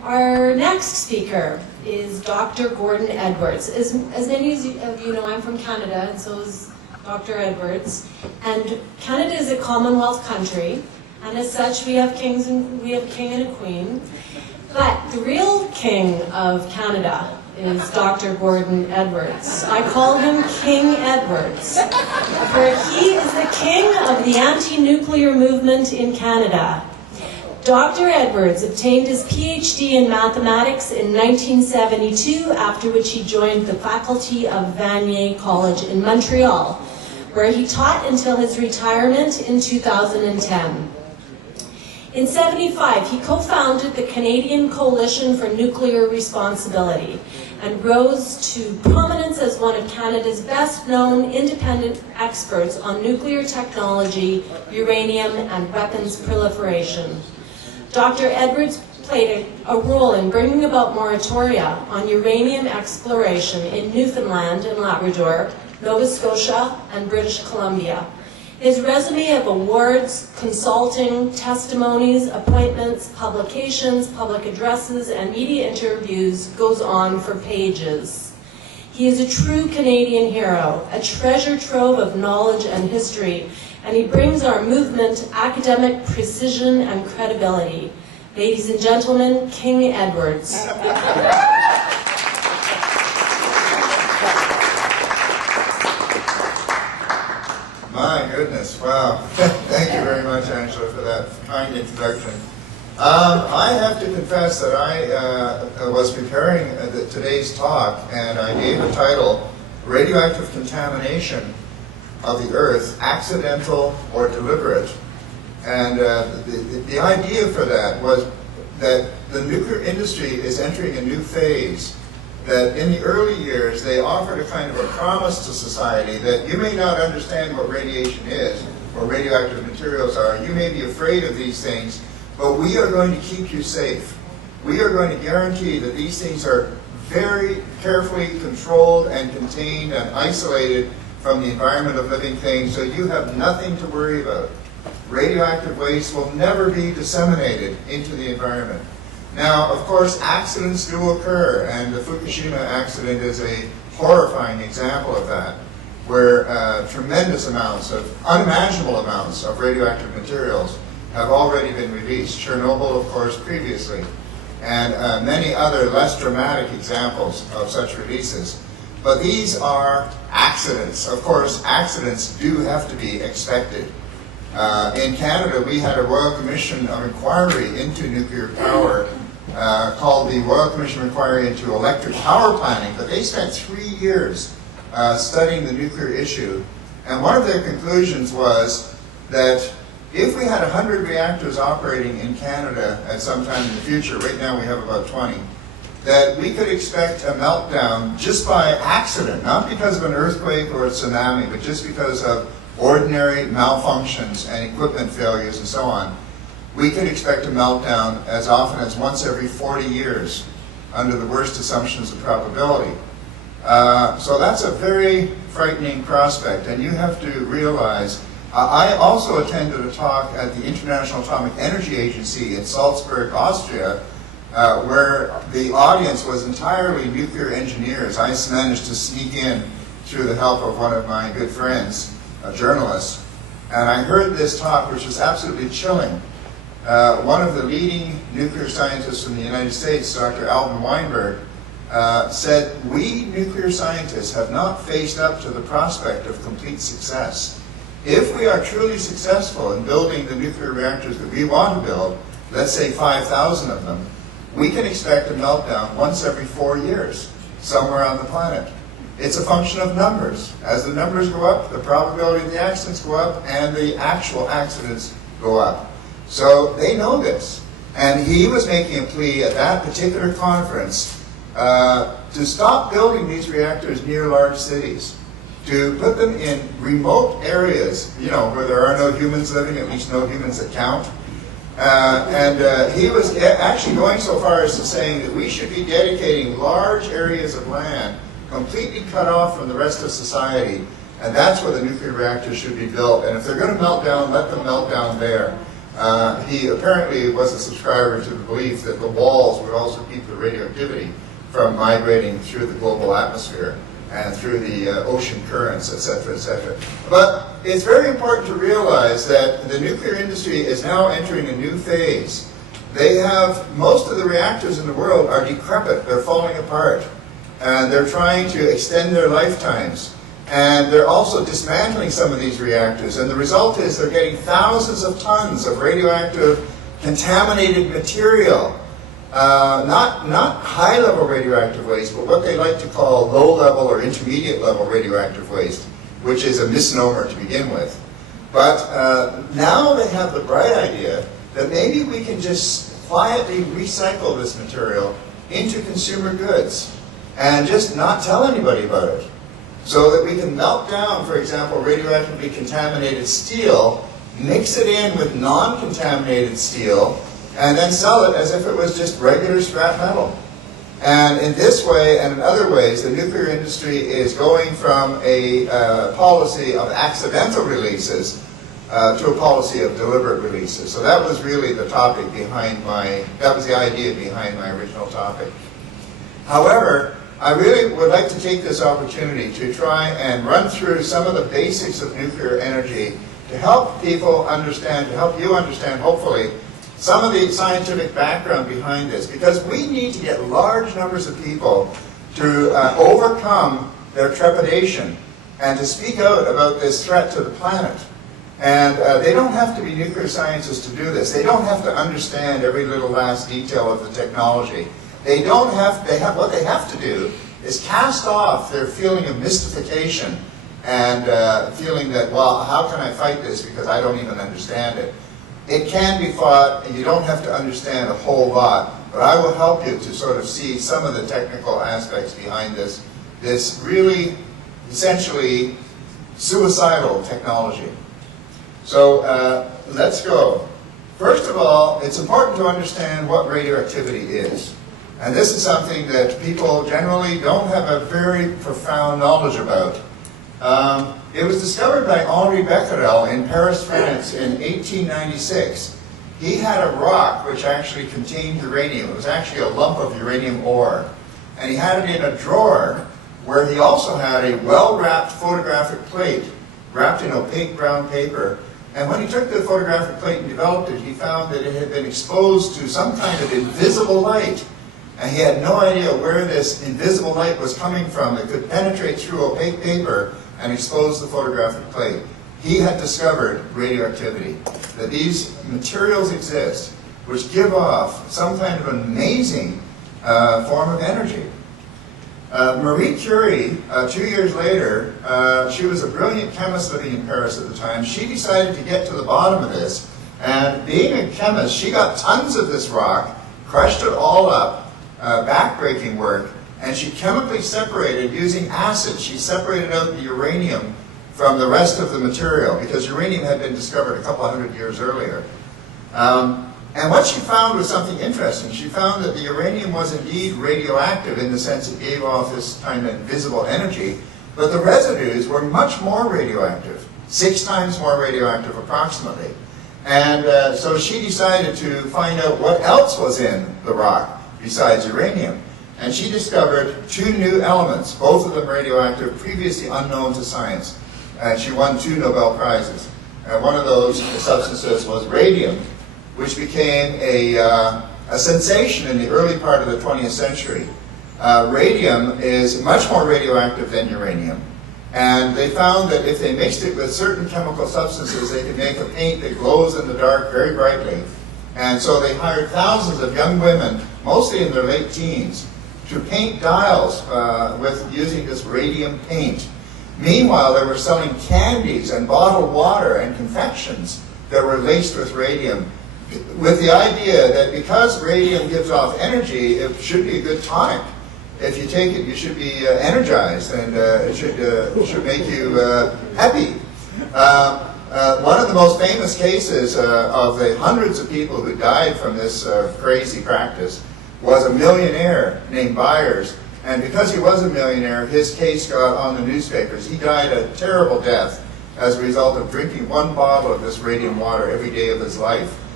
Our next speaker is Dr. Gordon Edwards. As many of you know, I'm from Canada, and so is Dr. Edwards. And Canada is a Commonwealth country, and as such, we have king and a queen. But the real king of Canada is Dr. Gordon Edwards. I call him King Edwards, for he is the king of the anti-nuclear movement in Canada. Dr. Edwards obtained his PhD in mathematics in 1972, after which he joined the faculty of Vanier College in Montreal, where he taught until his retirement in 2010. In 1975, he co-founded the Canadian Coalition for Nuclear Responsibility and rose to prominence as one of Canada's best-known independent experts on nuclear technology, uranium, and weapons proliferation. Dr. Edwards played a role in bringing about moratoria on uranium exploration in Newfoundland and Labrador, Nova Scotia, and British Columbia. His resume of awards, consulting, testimonies, appointments, publications, public addresses, and media interviews goes on for pages. He is a true Canadian hero, a treasure trove of knowledge and history, and he brings our movement academic precision and credibility. Ladies and gentlemen, King Edwards. My goodness, wow. Thank you very much, Angela, for that kind introduction. I have to confess that I was preparing today's talk, and I gave a title, Radioactive Contamination of the Earth, Accidental or Deliberate. And the idea for that was that the nuclear industry is entering a new phase, that in the early years they offered a kind of a promise to society that you may not understand what radiation is or radioactive materials are, you may be afraid of these things, but we are going to keep you safe. We are going to guarantee that these things are very carefully controlled and contained and isolated from the environment of living things, so you have nothing to worry about. Radioactive waste will never be disseminated into the environment. Now, of course, accidents do occur, and the Fukushima accident is a horrifying example of that, where tremendous amounts of, unimaginable amounts of radioactive materials have already been released. Chernobyl, of course, previously, and many other less dramatic examples of such releases. But these are accidents. Of course, accidents do have to be expected. In Canada, we had a Royal Commission of Inquiry into nuclear power called the Royal Commission of Inquiry into Electric Power Planning, but they spent 3 years studying the nuclear issue. And one of their conclusions was that if we had 100 reactors operating in Canada at some time in the future, right now we have about 20, that we could expect a meltdown just by accident, not because of an earthquake or a tsunami, but just because of ordinary malfunctions and equipment failures and so on. We could expect a meltdown as often as once every 40 years under the worst assumptions of probability. So that's a very frightening prospect, and you have to realize, I also attended a talk at the International Atomic Energy Agency in Salzburg, Austria, where the audience was entirely nuclear engineers. I managed to sneak in through the help of one of my good friends, a journalist, and I heard this talk, which was absolutely chilling. One of the leading nuclear scientists from the United States, Dr. Alvin Weinberg, said, we nuclear scientists have not faced up to the prospect of complete success. If we are truly successful in building the nuclear reactors that we want to build, let's say 5,000 of them, we can expect a meltdown once every 4 years, somewhere on the planet. It's a function of numbers. As the numbers go up, the probability of the accidents go up, and the actual accidents go up. So they know this. And he was making a plea at that particular conference to stop building these reactors near large cities, to put them in remote areas, where there are no humans living, at least no humans that count. He was actually going so far as to saying that we should be dedicating large areas of land completely cut off from the rest of society, and that's where the nuclear reactors should be built. And if they're going to melt down, let them melt down there. He apparently was a subscriber to the belief that the walls would also keep the radioactivity from migrating through the global atmosphere and through the ocean currents, et cetera, et cetera. But it's very important to realize that the nuclear industry is now entering a new phase. They have, most of the reactors in the world are decrepit, they're falling apart, and they're trying to extend their lifetimes. And they're also dismantling some of these reactors, and the result is they're getting thousands of tons of radioactive contaminated material. Not high-level radioactive waste, but what they like to call low-level or intermediate-level radioactive waste, which is a misnomer to begin with. But now they have the bright idea that maybe we can just quietly recycle this material into consumer goods and just not tell anybody about it. So that we can melt down, for example, radioactively contaminated steel, mix it in with non-contaminated steel, and then sell it as if it was just regular scrap metal. And in this way and in other ways, the nuclear industry is going from a policy of accidental releases to a policy of deliberate releases. So that was really the topic behind that was the idea behind my original topic. However, I really would like to take this opportunity to try and run through some of the basics of nuclear energy to help people understand, to help you understand, hopefully, some of the scientific background behind this, because we need to get large numbers of people to overcome their trepidation and to speak out about this threat to the planet. And they don't have to be nuclear scientists to do this. They don't have to understand every little last detail of the technology. What they have to do is cast off their feeling of mystification and feeling that, well, how can I fight this because I don't even understand it. It can be fought, and you don't have to understand a whole lot, but I will help you to sort of see some of the technical aspects behind this really, essentially, suicidal technology. So let's go. First of all, it's important to understand what radioactivity is. And this is something that people generally don't have a very profound knowledge about. It was discovered by Henri Becquerel in Paris, France in 1896. He had a rock which actually contained uranium. It was actually a lump of uranium ore. And he had it in a drawer where he also had a well-wrapped photographic plate wrapped in opaque brown paper. And when he took the photographic plate and developed it, he found that it had been exposed to some kind of invisible light. And he had no idea where this invisible light was coming from that could penetrate through opaque paper and expose the photographic plate. He had discovered radioactivity, that these materials exist which give off some kind of amazing form of energy. Marie Curie, 2 years later, she was a brilliant chemist living in Paris at the time. She decided to get to the bottom of this, and being a chemist, she got tons of this rock, crushed it all up, backbreaking work, and she chemically separated using acid. She separated out the uranium from the rest of the material because uranium had been discovered a couple hundred years earlier. And what she found was something interesting. She found that the uranium was indeed radioactive in the sense it gave off this kind of invisible energy, but the residues were much more radioactive, 6 times more radioactive approximately. And so she decided to find out what else was in the rock besides uranium. And she discovered 2 new elements, both of them radioactive, previously unknown to science. And she won 2 Nobel Prizes. And one of those substances was radium, which became a sensation in the early part of the 20th century. Radium is much more radioactive than uranium. And they found that if they mixed it with certain chemical substances, they could make a paint that glows in the dark very brightly. And so they hired thousands of young women, mostly in their late teens, to paint dials using this radium paint. Meanwhile, they were selling candies and bottled water and confections that were laced with radium, with the idea that because radium gives off energy, it should be a good tonic. If you take it, you should be energized, and it should make you happy. One of the most famous cases of the hundreds of people who died from this crazy practice was a millionaire named Byers. And because he was a millionaire, his case got on the newspapers. He died a terrible death as a result of drinking 1 bottle of this radium water every day of his life.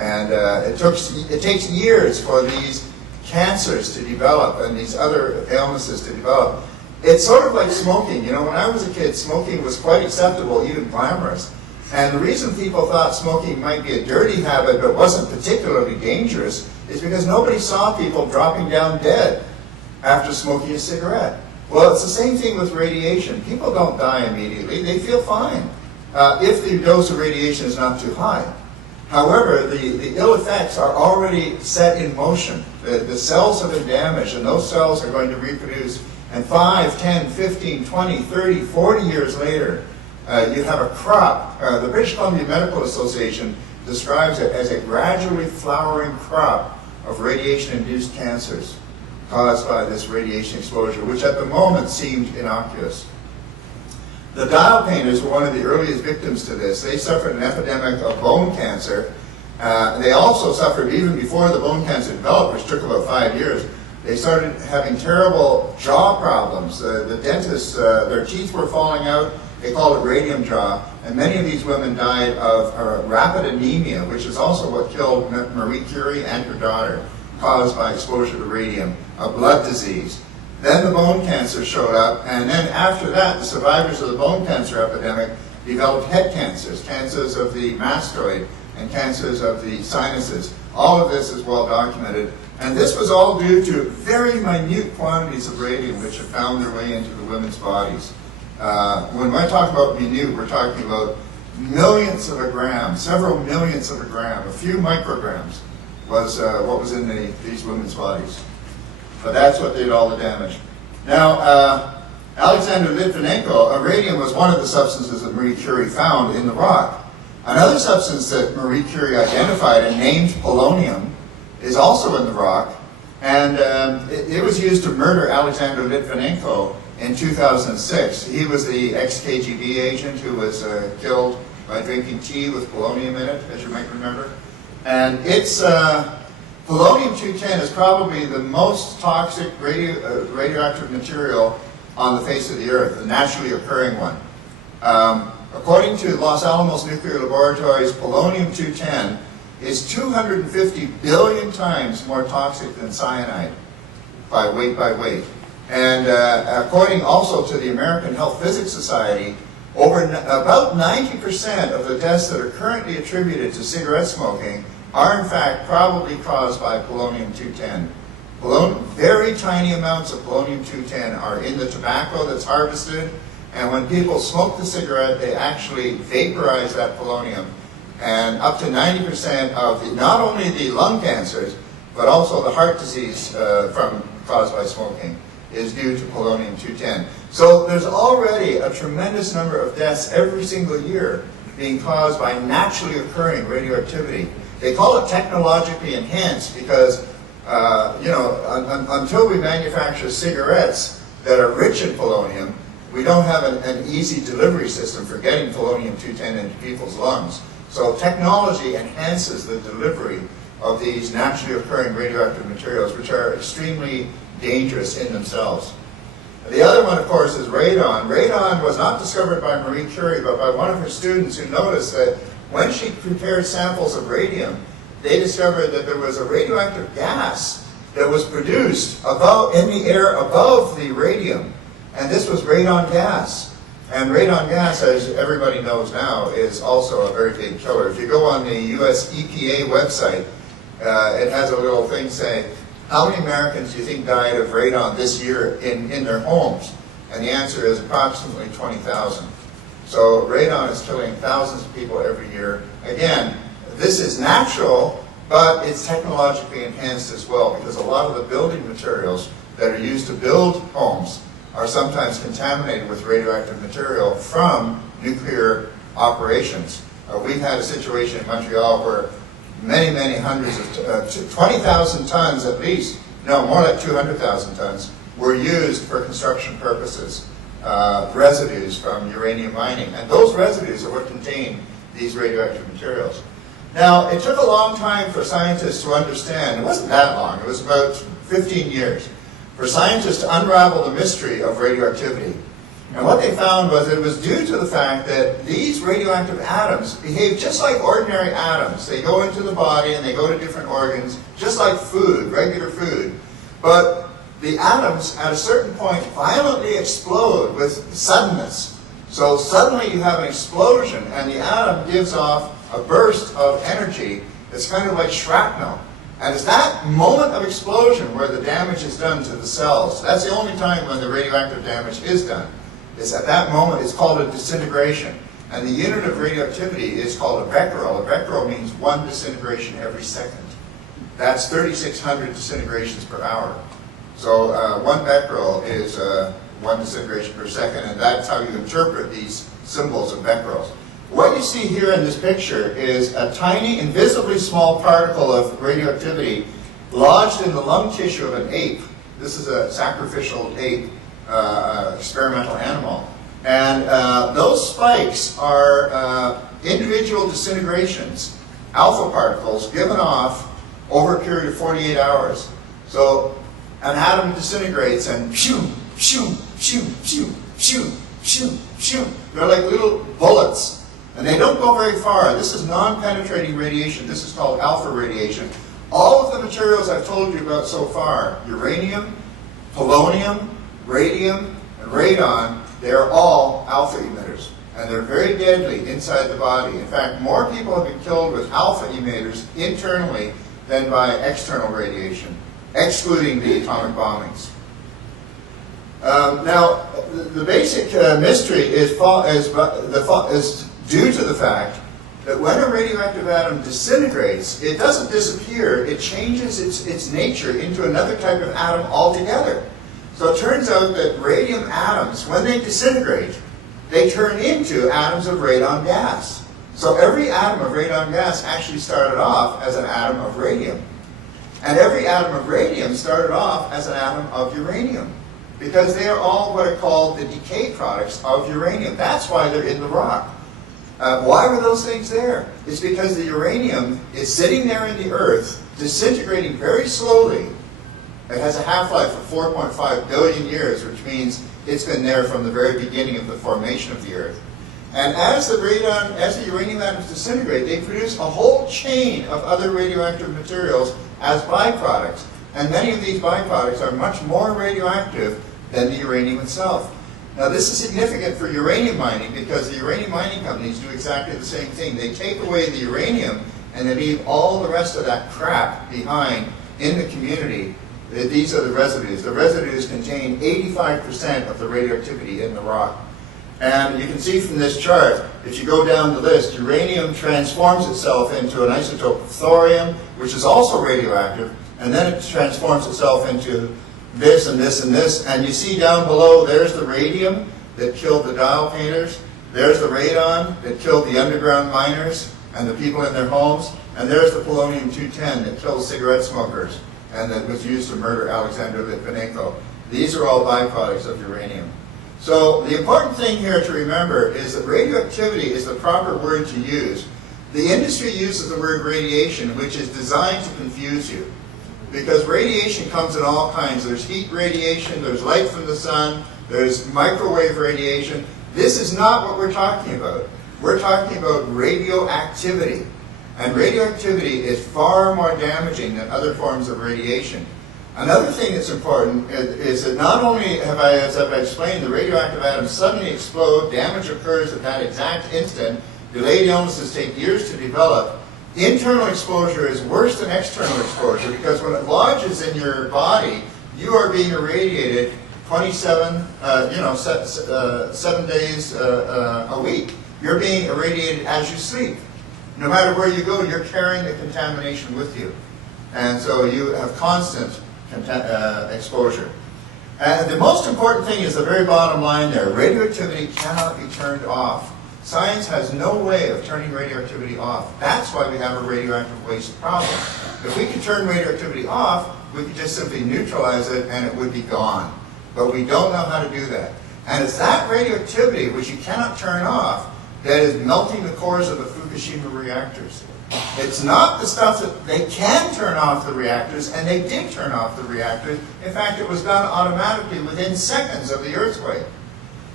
And it takes years for these cancers to develop and these other illnesses to develop. It's sort of like smoking. You know, when I was a kid, smoking was quite acceptable, even glamorous. And the reason people thought smoking might be a dirty habit but wasn't particularly dangerous is because nobody saw people dropping down dead after smoking a cigarette. Well, it's the same thing with radiation. People don't die immediately. They feel fine if the dose of radiation is not too high. However, the ill effects are already set in motion. The cells have been damaged, and those cells are going to reproduce. And 5, 10, 15, 20, 30, 40 years later, you have a crop. The British Columbia Medical Association describes it as a gradually flowering crop of radiation-induced cancers caused by this radiation exposure, which at the moment seemed innocuous. The dial painters were one of the earliest victims to this. They suffered an epidemic of bone cancer. They also suffered, even before the bone cancer developed, which took about 5 years, they started having terrible jaw problems. The dentists, their teeth were falling out. They called it radium jaw. And many of these women died of rapid anemia, which is also what killed Marie Curie and her daughter, caused by exposure to radium, a blood disease. Then the bone cancer showed up, and then after that, the survivors of the bone cancer epidemic developed head cancers, cancers of the mastoid, and cancers of the sinuses. All of this is well documented. And this was all due to very minute quantities of radium which have found their way into the women's bodies. When I talk about minute, we're talking about millionths of a gram, several millionths of a gram, a few micrograms was what was in these women's bodies. But that's what did all the damage. Now, Alexander Litvinenko, radium was one of the substances that Marie Curie found in the rock. Another substance that Marie Curie identified and named polonium is also in the rock, and it was used to murder Alexander Litvinenko in 2006. He was the ex-KGB agent who was killed by drinking tea with polonium in it, as you might remember. And it's polonium-210 is probably the most toxic radioactive material on the face of the Earth, the naturally occurring one. According to Los Alamos Nuclear Laboratories, polonium-210 is 250 billion times more toxic than cyanide by weight. And according also to the American Health Physics Society, about 90% of the deaths that are currently attributed to cigarette smoking are in fact probably caused by polonium-210. Very tiny amounts of polonium-210 are in the tobacco that's harvested, and when people smoke the cigarette, they actually vaporize that polonium. And up to 90% of not only the lung cancers, but also the heart disease caused by smoking is due to polonium-210. So there's already a tremendous number of deaths every single year being caused by naturally occurring radioactivity. They call it technologically enhanced because, until we manufacture cigarettes that are rich in polonium, we don't have an easy delivery system for getting polonium-210 into people's lungs. So technology enhances the delivery of these naturally occurring radioactive materials, which are extremely dangerous in themselves. The other one, of course, is radon. Radon was not discovered by Marie Curie, but by one of her students who noticed that when she prepared samples of radium, they discovered that there was a radioactive gas that was produced in the air above the radium, and this was radon gas. And radon gas, as everybody knows now, is also a very big killer. If you go on the US EPA website, it has a little thing saying, how many Americans do you think died of radon this year in their homes? And the answer is approximately 20,000. So radon is killing thousands of people every year. Again, this is natural, but it's technologically enhanced as well, because a lot of the building materials that are used to build homes are sometimes contaminated with radioactive material from nuclear operations. We've had a situation in Montreal where many hundreds of 20,000 tons at least, no, more like 200,000 tons, were used for construction purposes, residues from uranium mining. And those residues are what contain these radioactive materials. Now, it took a long time for scientists to understand, it wasn't that long, it was about 15 years, for scientists to unravel the mystery of radioactivity. And what they found was that it was due to the fact that these radioactive atoms behave just like ordinary atoms. They go into the body and they go to different organs, just like food, regular food. But the atoms, at a certain point, violently explode with suddenness. So suddenly you have an explosion, and the atom gives off a burst of energy. It's kind of like shrapnel. And it's that moment of explosion where the damage is done to the cells. That's the only time when the radioactive damage is done. It's at that moment. It's called a disintegration. And the unit of radioactivity is called a becquerel. A becquerel means 1 disintegration every second. That's 3,600 disintegrations per hour. So 1 becquerel is 1 disintegration per second, and that's how you interpret these symbols of becquerels. What you see here in this picture is a tiny, invisibly small particle of radioactivity lodged in the lung tissue of an ape. This is a sacrificial ape, experimental animal. And those spikes are individual disintegrations, alpha particles, given off over a period of 48 hours. So an atom disintegrates and shoo, shoo, shoo, shoo, shoo, shoo, shoo. They're like little bullets. And they don't go very far. This is non-penetrating radiation. This is called alpha radiation. All of the materials I've told you about so far, uranium, polonium, radium, and radon, they are all alpha emitters. And they're very deadly inside the body. In fact, more people have been killed with alpha emitters internally than by external radiation, excluding the atomic bombings. Now, the basic mystery is due to the fact that when a radioactive atom disintegrates, it doesn't disappear, it changes its nature into another type of atom altogether. So it turns out that radium atoms, when they disintegrate, they turn into atoms of radon gas. So every atom of radon gas actually started off as an atom of radium. And every atom of radium started off as an atom of uranium, because they are all what are called the decay products of uranium. That's why they're in the rock. Why were those things there? It's because the uranium is sitting there in the earth, disintegrating very slowly. It has a half-life of 4.5 billion years, which means it's been there from the very beginning of the formation of the earth. And as the uranium atoms disintegrate, they produce a whole chain of other radioactive materials as byproducts. And many of these byproducts are much more radioactive than the uranium itself. Now this is significant for uranium mining because the uranium mining companies do exactly the same thing. They take away the uranium and they leave all the rest of that crap behind in the community. These are the residues. The residues contain 85% of the radioactivity in the rock. And you can see from this chart, if you go down the list, uranium transforms itself into an isotope of thorium, which is also radioactive, and then it transforms itself into this and this and this. And you see down below, there's the radium that killed the dial painters. There's the radon that killed the underground miners and the people in their homes. And there's the polonium-210 that killed cigarette smokers and that was used to murder Alexander Litvinenko. These are all byproducts of uranium. So the important thing here to remember is that radioactivity is the proper word to use. The industry uses the word radiation, which is designed to confuse you. Because radiation comes in all kinds. There's heat radiation, there's light from the sun, there's microwave radiation. This is not what we're talking about. We're talking about radioactivity. And radioactivity is far more damaging than other forms of radiation. Another thing that's important is that not only have as I've explained, the radioactive atoms suddenly explode, damage occurs at that exact instant, delayed illnesses take years to develop. Internal exposure is worse than external exposure because when it lodges in your body, you are being irradiated 7 days a week. You're being irradiated as you sleep. No matter where you go, you're carrying the contamination with you. And so you have constant exposure. And the most important thing is the very bottom line there. Radioactivity cannot be turned off. Science has no way of turning radioactivity off. That's why we have a radioactive waste problem. If we could turn radioactivity off, we could just simply neutralize it and it would be gone. But we don't know how to do that. And it's that radioactivity, which you cannot turn off, that is melting the cores of the Fukushima reactors. It's not the stuff that they can turn off the reactors, and they did turn off the reactors. In fact, it was done automatically within seconds of the earthquake.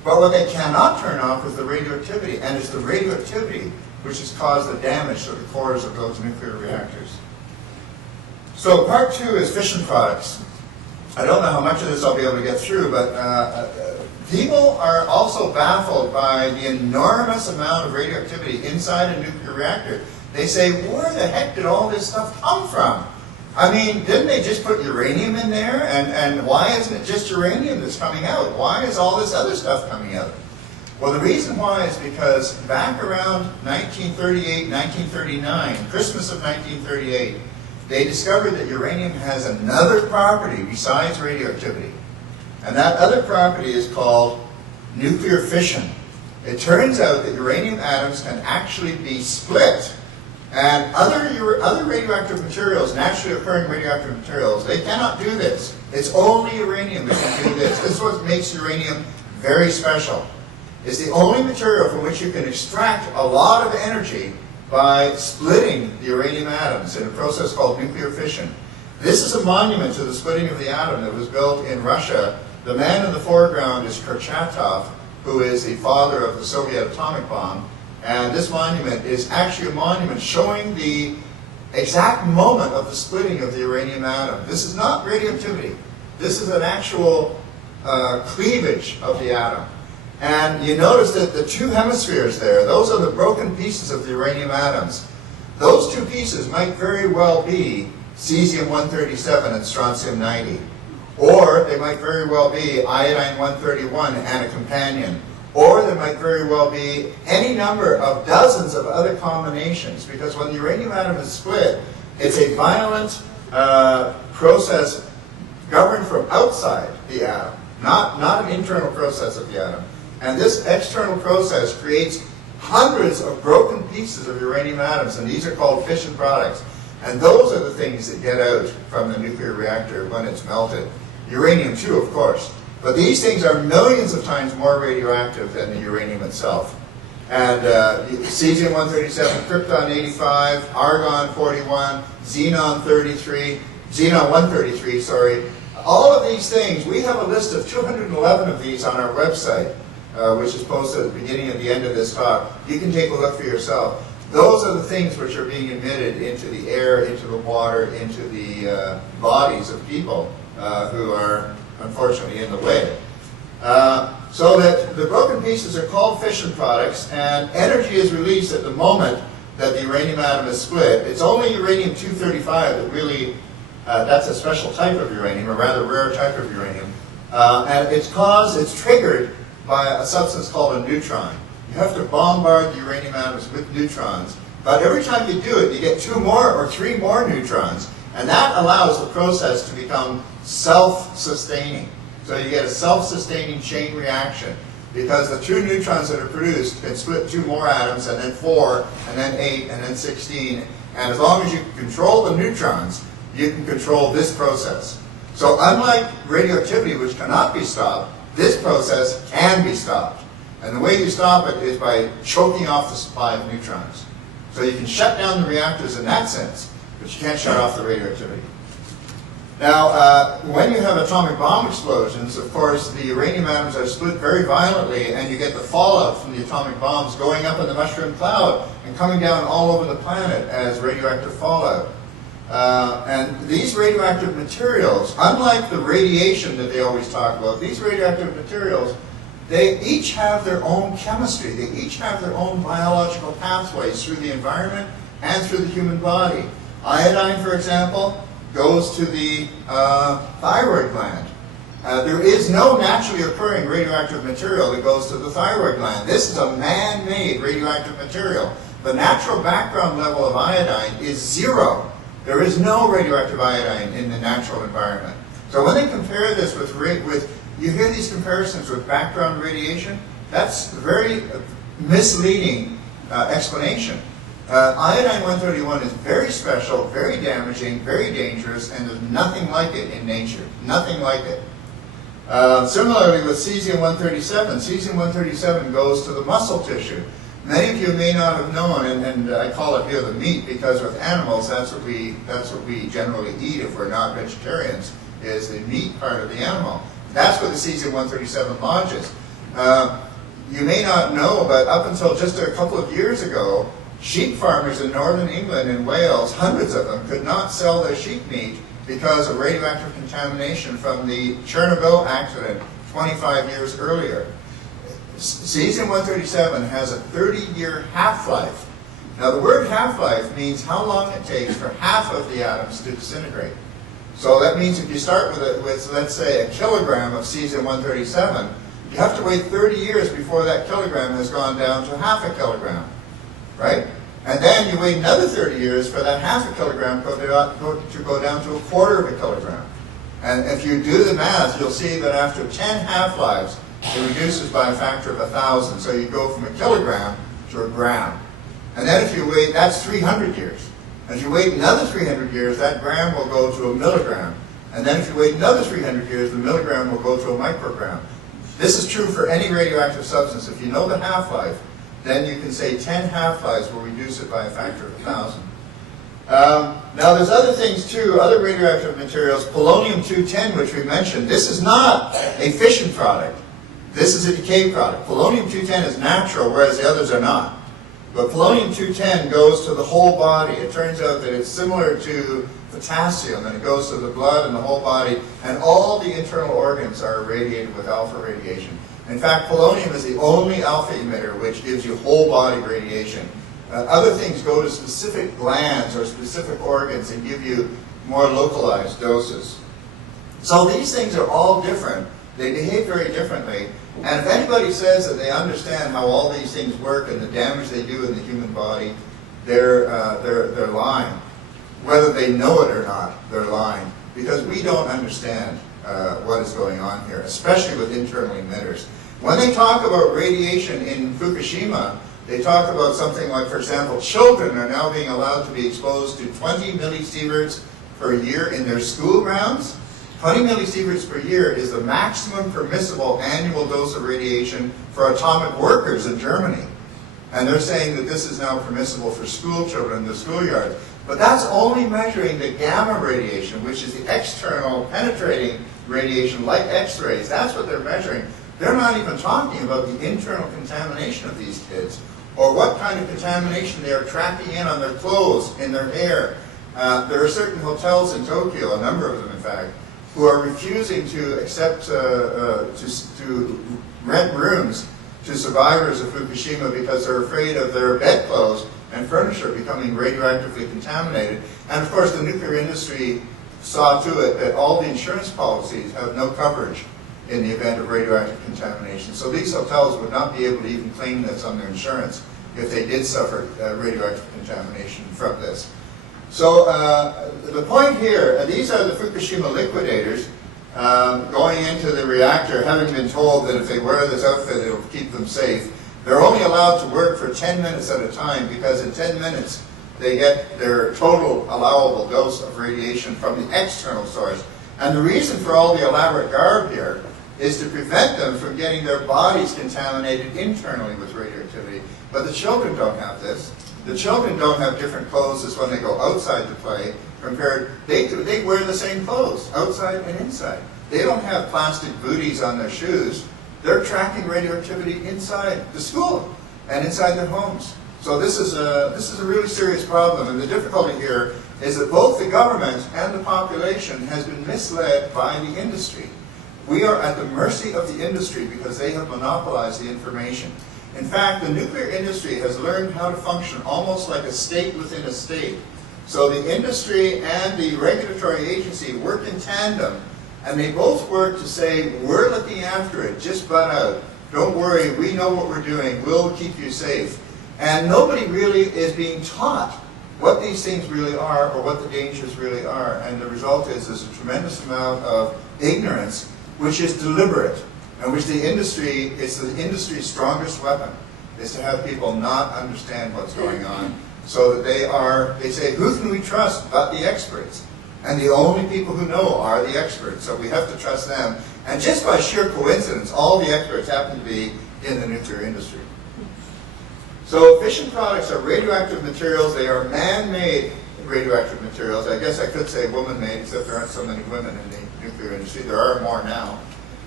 But what they cannot turn off is the radioactivity, and it's the radioactivity which has caused the damage to the cores of those nuclear reactors. So part 2 is fission products. I don't know how much of this I'll be able to get through, but people are also baffled by the enormous amount of radioactivity inside a nuclear reactor. They say, where the heck did all this stuff come from? I mean, didn't they just put uranium in there? And why isn't it just uranium that's coming out? Why is all this other stuff coming out? Well, the reason why is because back around 1938, 1939, Christmas of 1938, they discovered that uranium has another property besides radioactivity. And that other property is called nuclear fission. It turns out that uranium atoms can actually be split. And other radioactive materials, naturally occurring radioactive materials, they cannot do this. It's only uranium that can do this. This is what makes uranium very special. It's the only material from which you can extract a lot of energy by splitting the uranium atoms in a process called nuclear fission. This is a monument to the splitting of the atom that was built in Russia. The man in the foreground is Kurchatov, who is the father of the Soviet atomic bomb. And this monument is actually a monument showing the exact moment of the splitting of the uranium atom. This is not radioactivity. This is an actual cleavage of the atom. And you notice that the two hemispheres there, those are the broken pieces of the uranium atoms. Those two pieces might very well be cesium-137 and strontium-90. Or they might very well be iodine-131 and a companion. Or there might very well be any number of dozens of other combinations, because when the uranium atom is split, it's a violent process governed from outside the atom, not an internal process of the atom. And this external process creates hundreds of broken pieces of uranium atoms, and these are called fission products. And those are the things that get out from the nuclear reactor when it's melted. Uranium too, of course. But these things are millions of times more radioactive than the uranium itself. And cesium-137, krypton-85, argon-41, xenon-133, sorry. All of these things, we have a list of 211 of these on our website, which is posted at the beginning and the end of this talk. You can take a look for yourself. Those are the things which are being emitted into the air, into the water, into the bodies of people who are unfortunately in the way. So that the broken pieces are called fission products, and energy is released at the moment that the uranium atom is split. It's only uranium-235 that really, that's a special type of uranium, a rather rare type of uranium. And it's triggered by a substance called a neutron. You have to bombard the uranium atoms with neutrons, but every time you do it, you get 2 more or 3 more neutrons, and that allows the process to become self-sustaining. So you get a self-sustaining chain reaction, because the 2 neutrons that are produced can split 2 more atoms, and then 4, and then 8, and then 16, and as long as you control the neutrons, you can control this process. So unlike radioactivity, which cannot be stopped, this process can be stopped. And the way you stop it is by choking off the supply of neutrons. So you can shut down the reactors in that sense, but you can't shut off the radioactivity. Now, when you have atomic bomb explosions, of course, the uranium atoms are split very violently, and you get the fallout from the atomic bombs going up in the mushroom cloud and coming down all over the planet as radioactive fallout. And these radioactive materials, unlike the radiation that they always talk about, these radioactive materials, they each have their own chemistry. They each have their own biological pathways through the environment and through the human body. Iodine, for example, goes to the thyroid gland. There is no naturally occurring radioactive material that goes to the thyroid gland. This is a man-made radioactive material. The natural background level of iodine is 0. There is no radioactive iodine in the natural environment. So when they compare this with you hear these comparisons with background radiation, that's a very misleading explanation. Iodine-131 is very special, very damaging, very dangerous, and there's nothing like it in nature. Nothing like it. Similarly with cesium-137, cesium-137 goes to the muscle tissue. Many of you may not have known, and I call it here the meat, because with animals, that's what we generally eat if we're not vegetarians, is the meat part of the animal. That's where the cesium-137 lodges. You may not know, but up until just a couple of years ago, sheep farmers in northern England and Wales, hundreds of them, could not sell their sheep meat because of radioactive contamination from the Chernobyl accident 25 years earlier. Cesium-137 has a 30-year half-life. Now the word half-life means how long it takes for half of the atoms to disintegrate. So that means if you start with let's say, a kilogram of cesium-137, you have to wait 30 years before that kilogram has gone down to half a kilogram, right? And then you wait another 30 years for that half a kilogram to go down to a quarter of a kilogram. And if you do the math, you'll see that after 10 half-lives, it reduces by a factor of 1,000. So you go from a kilogram to a gram. And then if you wait, that's 300 years. And if you wait another 300 years, that gram will go to a milligram. And then if you wait another 300 years, the milligram will go to a microgram. This is true for any radioactive substance. If you know the half-life, then you can say 10 half-lives will reduce it by a factor of 1,000. Now there's other things too, other radioactive materials. Polonium-210, which we mentioned, this is not a fission product. This is a decay product. Polonium-210 is natural, whereas the others are not. But polonium-210 goes to the whole body. It turns out that it's similar to potassium, and it goes to the blood and the whole body, and all the internal organs are irradiated with alpha radiation. In fact, polonium is the only alpha emitter which gives you whole body radiation. Other things go to specific glands or specific organs and give you more localized doses. So these things are all different. They behave very differently. And if anybody says that they understand how all these things work and the damage they do in the human body, they're lying. Whether they know it or not, they're lying. Because we don't understand what is going on here, especially with internal emitters. When they talk about radiation in Fukushima, they talk about something like, for example, children are now being allowed to be exposed to 20 millisieverts per year in their school grounds. 20 millisieverts per year is the maximum permissible annual dose of radiation for atomic workers in Germany. And they're saying that this is now permissible for school children in the schoolyards. But that's only measuring the gamma radiation, which is the external penetrating radiation like X-rays. That's what they're measuring. They're not even talking about the internal contamination of these kids or what kind of contamination they are tracking in on their clothes, in their hair. There are certain hotels in Tokyo, a number of them in fact, who are refusing to accept, to rent rooms to survivors of Fukushima because they're afraid of their bedclothes and furniture becoming radioactively contaminated. And of course the nuclear industry saw to it that all the insurance policies have no coverage in the event of radioactive contamination. So these hotels would not be able to even claim this on their insurance if they did suffer radioactive contamination from this. So the point here, these are the Fukushima liquidators going into the reactor, having been told that if they wear this outfit, it'll keep them safe. They're only allowed to work for 10 minutes at a time because in 10 minutes they get their total allowable dose of radiation from the external source. And the reason for all the elaborate garb here is to prevent them from getting their bodies contaminated internally with radioactivity. But the children don't have this. The children don't have different clothes as when they go outside to play. They wear the same clothes, outside and inside. They don't have plastic booties on their shoes. They're tracking radioactivity inside the school and inside their homes. So this is a really serious problem, and the difficulty here is that both the government and the population has been misled by the industry. We are at the mercy of the industry because they have monopolized the information. In fact, the nuclear industry has learned how to function almost like a state within a state. So the industry and the regulatory agency work in tandem, and they both work to say, we're looking after it, just butt out. Don't worry, we know what we're doing, we'll keep you safe. And nobody really is being taught what these things really are or what the dangers really are. And the result is there's a tremendous amount of ignorance, which is deliberate, and which the industry, it's the industry's strongest weapon, is to have people not understand what's going on. So that they say, who can we trust but the experts? And the only people who know are the experts, so we have to trust them. And just by sheer coincidence, all the experts happen to be in the nuclear industry. So fission products are radioactive materials. They are man-made radioactive materials. I guess I could say woman-made, except there aren't so many women in the nuclear industry. There are more now.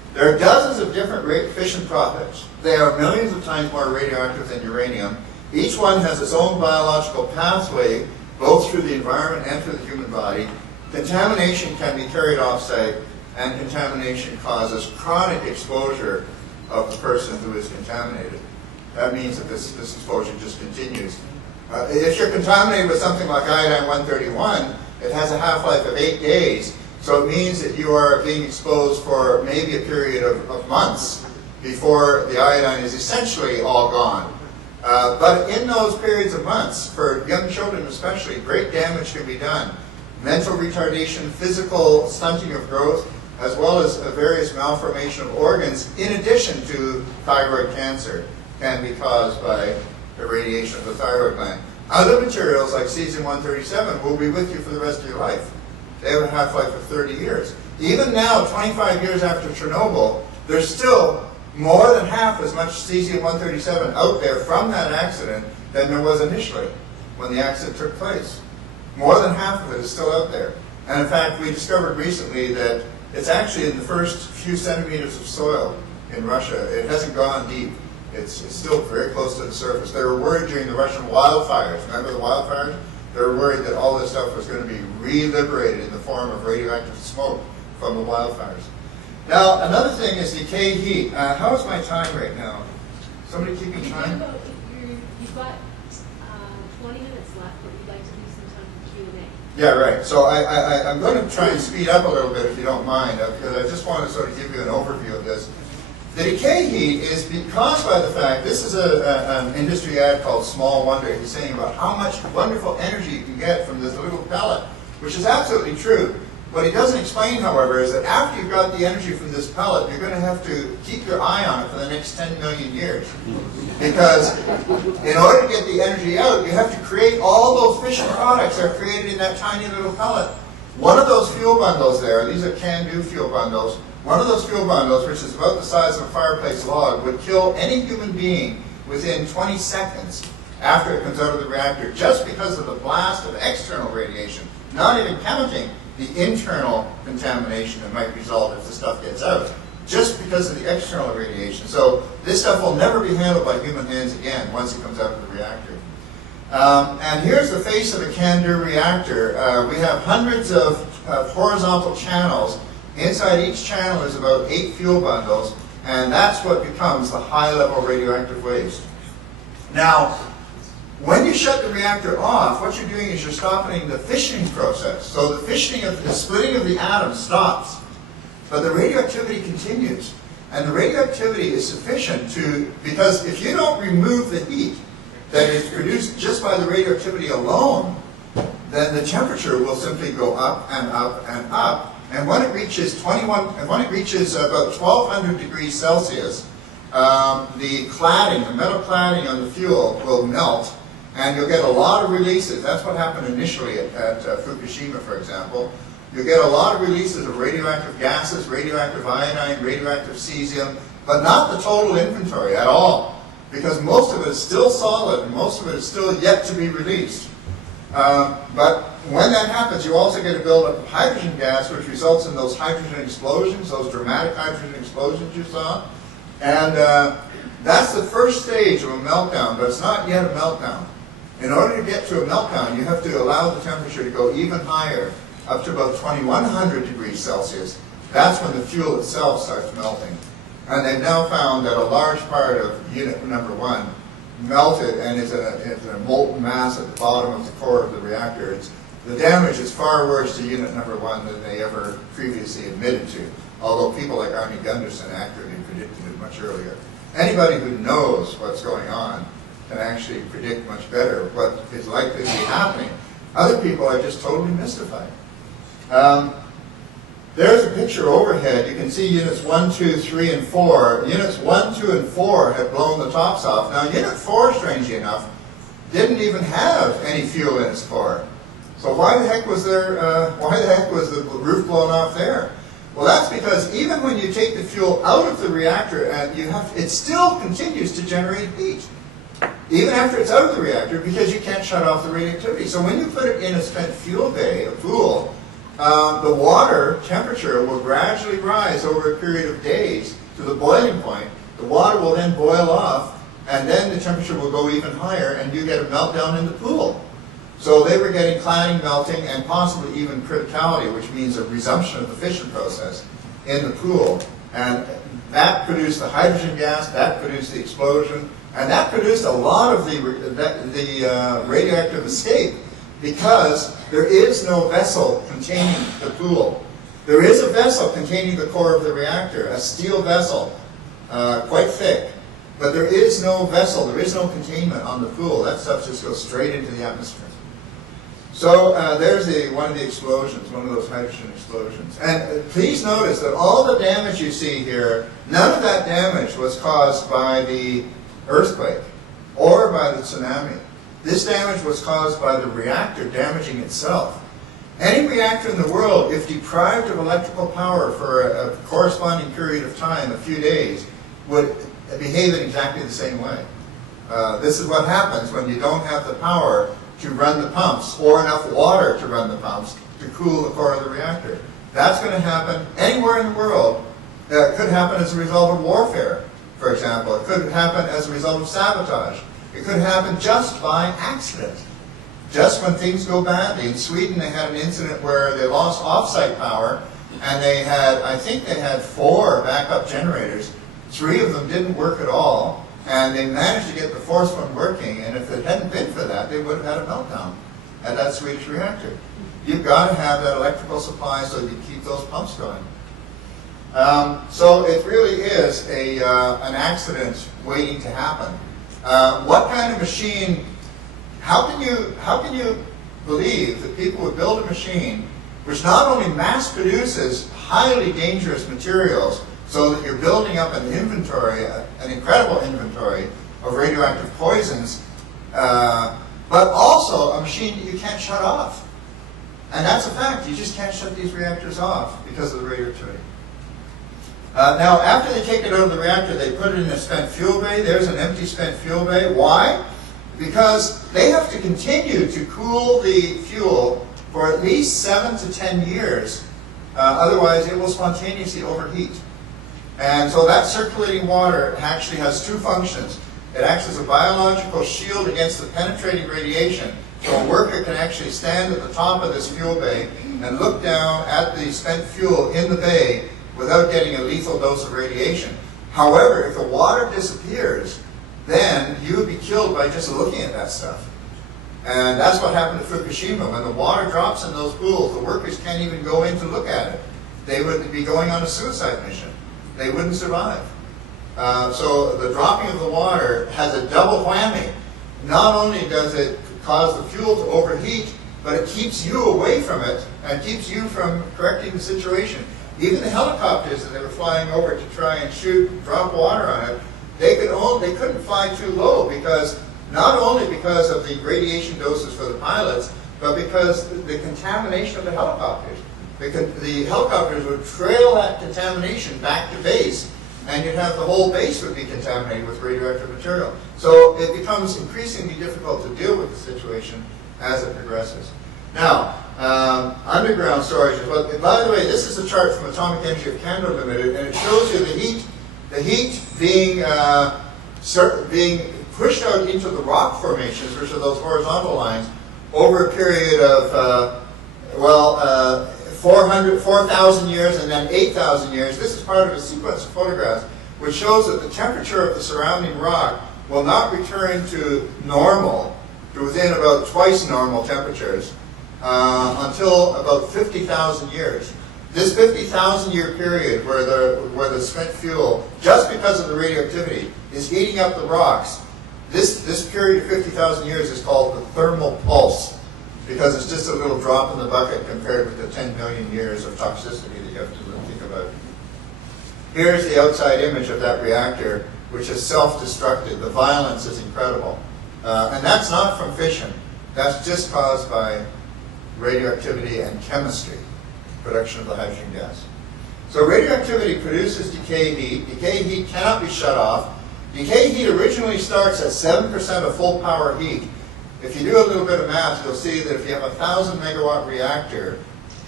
There are dozens of different fission products. They are millions of times more radioactive than uranium. Each one has its own biological pathway, both through the environment and through the human body. Contamination can be carried off-site, and contamination causes chronic exposure of the person who is contaminated. That means that this exposure just continues. If you're contaminated with something like iodine-131, it has a half-life of 8 days, so it means that you are being exposed for maybe a period of months before the iodine is essentially all gone. But in those periods of months, for young children especially, great damage can be done. Mental retardation, physical stunting of growth, as well as various malformation of organs, in addition to thyroid cancer, can be caused by irradiation of the thyroid gland. Other materials like cesium-137 will be with you for the rest of your life. They have a half-life of 30 years. Even now, 25 years after Chernobyl, there's still more than half as much cesium-137 out there from that accident than there was initially when the accident took place. More than half of it is still out there. And in fact, we discovered recently that it's actually in the first few centimeters of soil in Russia. It hasn't gone deep. It's still very close to the surface. They were worried during the Russian wildfires. Remember the wildfires? They were worried that all this stuff was going to be re-liberated in the form of radioactive smoke from the wildfires. Now, another thing is decay heat. How is my time right now? Somebody keeping time? You've got 20 minutes left, but we'd like to do some time for Q&A. Yeah, right. So I'm going to try and speed up a little bit if you don't mind, because I just want to sort of give you an overview of this. The decay heat is caused by the fact, this is an industry ad called Small Wonder. He's saying about how much wonderful energy you can get from this little pellet, which is absolutely true. What he doesn't explain, however, is that after you've got the energy from this pellet, you're going to have to keep your eye on it for the next 10 million years. Because in order to get the energy out, you have to create all those fission products that are created in that tiny little pellet. One of those fuel bundles there, these are can-do fuel bundles, one of those fuel bundles, which is about the size of a fireplace log, would kill any human being within 20 seconds after it comes out of the reactor, just because of the blast of external radiation, not even counting the internal contamination that might result if the stuff gets out, just because of the external radiation. So this stuff will never be handled by human hands again once it comes out of the reactor. And here's the face of a can-do reactor. We have hundreds of horizontal channels. Inside each channel is about 8 fuel bundles, and that's what becomes the high-level radioactive waste. Now, when you shut the reactor off, what you're doing is you're stopping the fissioning process. So the fissioning of the splitting of the atom stops, but the radioactivity continues. And the radioactivity is sufficient because if you don't remove the heat that is produced just by the radioactivity alone, then the temperature will simply go up and up and up. And when it reaches about 1200 degrees Celsius, the cladding, the metal cladding on the fuel will melt, and you'll get a lot of releases. That's what happened initially at Fukushima, for example. You'll get a lot of releases of radioactive gases, radioactive iodine, radioactive cesium, but not the total inventory at all, because most of it is still solid and most of it is still yet to be released. But when that happens, you also get a buildup of hydrogen gas, which results in those hydrogen explosions, those dramatic hydrogen explosions you saw. And that's the first stage of a meltdown, but it's not yet a meltdown. In order to get to a meltdown, you have to allow the temperature to go even higher, up to about 2100 degrees Celsius. That's when the fuel itself starts melting. And they've now found that a large part of unit number 1 melted and is a molten mass at the bottom of the core of the reactor. The damage is far worse to unit number 1 than they ever previously admitted to, although people like Arnie Gunderson accurately predicted it much earlier. Anybody who knows what's going on can actually predict much better what is likely to be happening. Other people are just totally mystified. There's a picture overhead. You can see units 1, 2, 3, and 4. Units 1, 2, and 4 had blown the tops off. Now, unit 4, strangely enough, didn't even have any fuel in its core. So why the heck was the roof blown off there? Well, that's because even when you take the fuel out of the reactor, and it still continues to generate heat, even after it's out of the reactor, because you can't shut off the radioactivity. So when you put it in a spent fuel bay, a pool, the water temperature will gradually rise over a period of days to the boiling point. The water will then boil off, and then the temperature will go even higher, and you get a meltdown in the pool. So they were getting cladding melting and possibly even criticality, which means a resumption of the fission process in the pool. And that produced the hydrogen gas, that produced the explosion, and that produced a lot of the radioactive escape, because there is no vessel containing the pool. There is a vessel containing the core of the reactor, a steel vessel, quite thick. But there is no vessel, there is no containment on the pool. That stuff just goes straight into the atmosphere. So there's one of the explosions, one of those hydrogen explosions. And please notice that all the damage you see here, none of that damage was caused by the earthquake or by the tsunami. This damage was caused by the reactor damaging itself. Any reactor in the world, if deprived of electrical power for a corresponding period of time, a few days, would behave in exactly the same way. This is what happens when you don't have the power to run the pumps or enough water to run the pumps to cool the core of the reactor. That's going to happen anywhere in the world. It could happen as a result of warfare, for example. It could happen as a result of sabotage. It could happen just by accident. Just when things go badly. In Sweden, they had an incident where they lost off-site power, and they had, I think they had 4 backup generators. 3 of them didn't work at all, and they managed to get the 4th one working, and if it hadn't been for that, they would have had a meltdown at that Swedish reactor. You've got to have that electrical supply so you keep those pumps going. So it really is an accident waiting to happen. What kind of machine, how can you believe that people would build a machine which not only mass produces highly dangerous materials, so that you're building up an inventory, an incredible inventory of radioactive poisons, but also a machine that you can't shut off. And that's a fact. You just can't shut these reactors off because of the radioactivity. Now, after they take it out of the reactor, they put it in a spent fuel bay. There's an empty spent fuel bay. Why? Because they have to continue to cool the fuel for at least 7 to 10 years. Otherwise, it will spontaneously overheat. And so that circulating water actually has 2 functions. It acts as a biological shield against the penetrating radiation. So a worker can actually stand at the top of this fuel bay and look down at the spent fuel in the bay without getting a lethal dose of radiation. However, if the water disappears, then you would be killed by just looking at that stuff. And that's what happened to Fukushima. When the water drops in those pools, the workers can't even go in to look at it. They would be going on a suicide mission. They wouldn't survive. So the dropping of the water has a double whammy. Not only does it cause the fuel to overheat, but it keeps you away from it and keeps you from correcting the situation. Even the helicopters that they were flying over to try and drop water on it, they couldn't fly too low, because not only because of the radiation doses for the pilots, but because the contamination of the helicopters. The helicopters would trail that contamination back to base, and you'd have the whole base would be contaminated with radioactive material. So it becomes increasingly difficult to deal with the situation as it progresses. Now, underground storage. Well, by the way, this is a chart from Atomic Energy of Canada Limited, and it shows you the heat being pushed out into the rock formations, which are those horizontal lines, over a period of 4,000 years and then 8,000 years. This is part of a sequence of photographs which shows that the temperature of the surrounding rock will not return to normal, to within about twice normal temperatures, until about 50,000 years. This 50,000 year period where the spent fuel, just because of the radioactivity, is heating up the rocks, this period of 50,000 years is called the thermal pulse, because it's just a little drop in the bucket compared with the 10 million years of toxicity that you have to think about. Here's the outside image of that reactor, which is self-destructed. The violence is incredible. And that's not from fission. That's just caused by radioactivity and chemistry, production of the hydrogen gas. So radioactivity produces decay heat. Decay heat cannot be shut off. Decay heat originally starts at 7% of full power heat. If you do a little bit of math, you'll see that if you have a 1,000 megawatt reactor,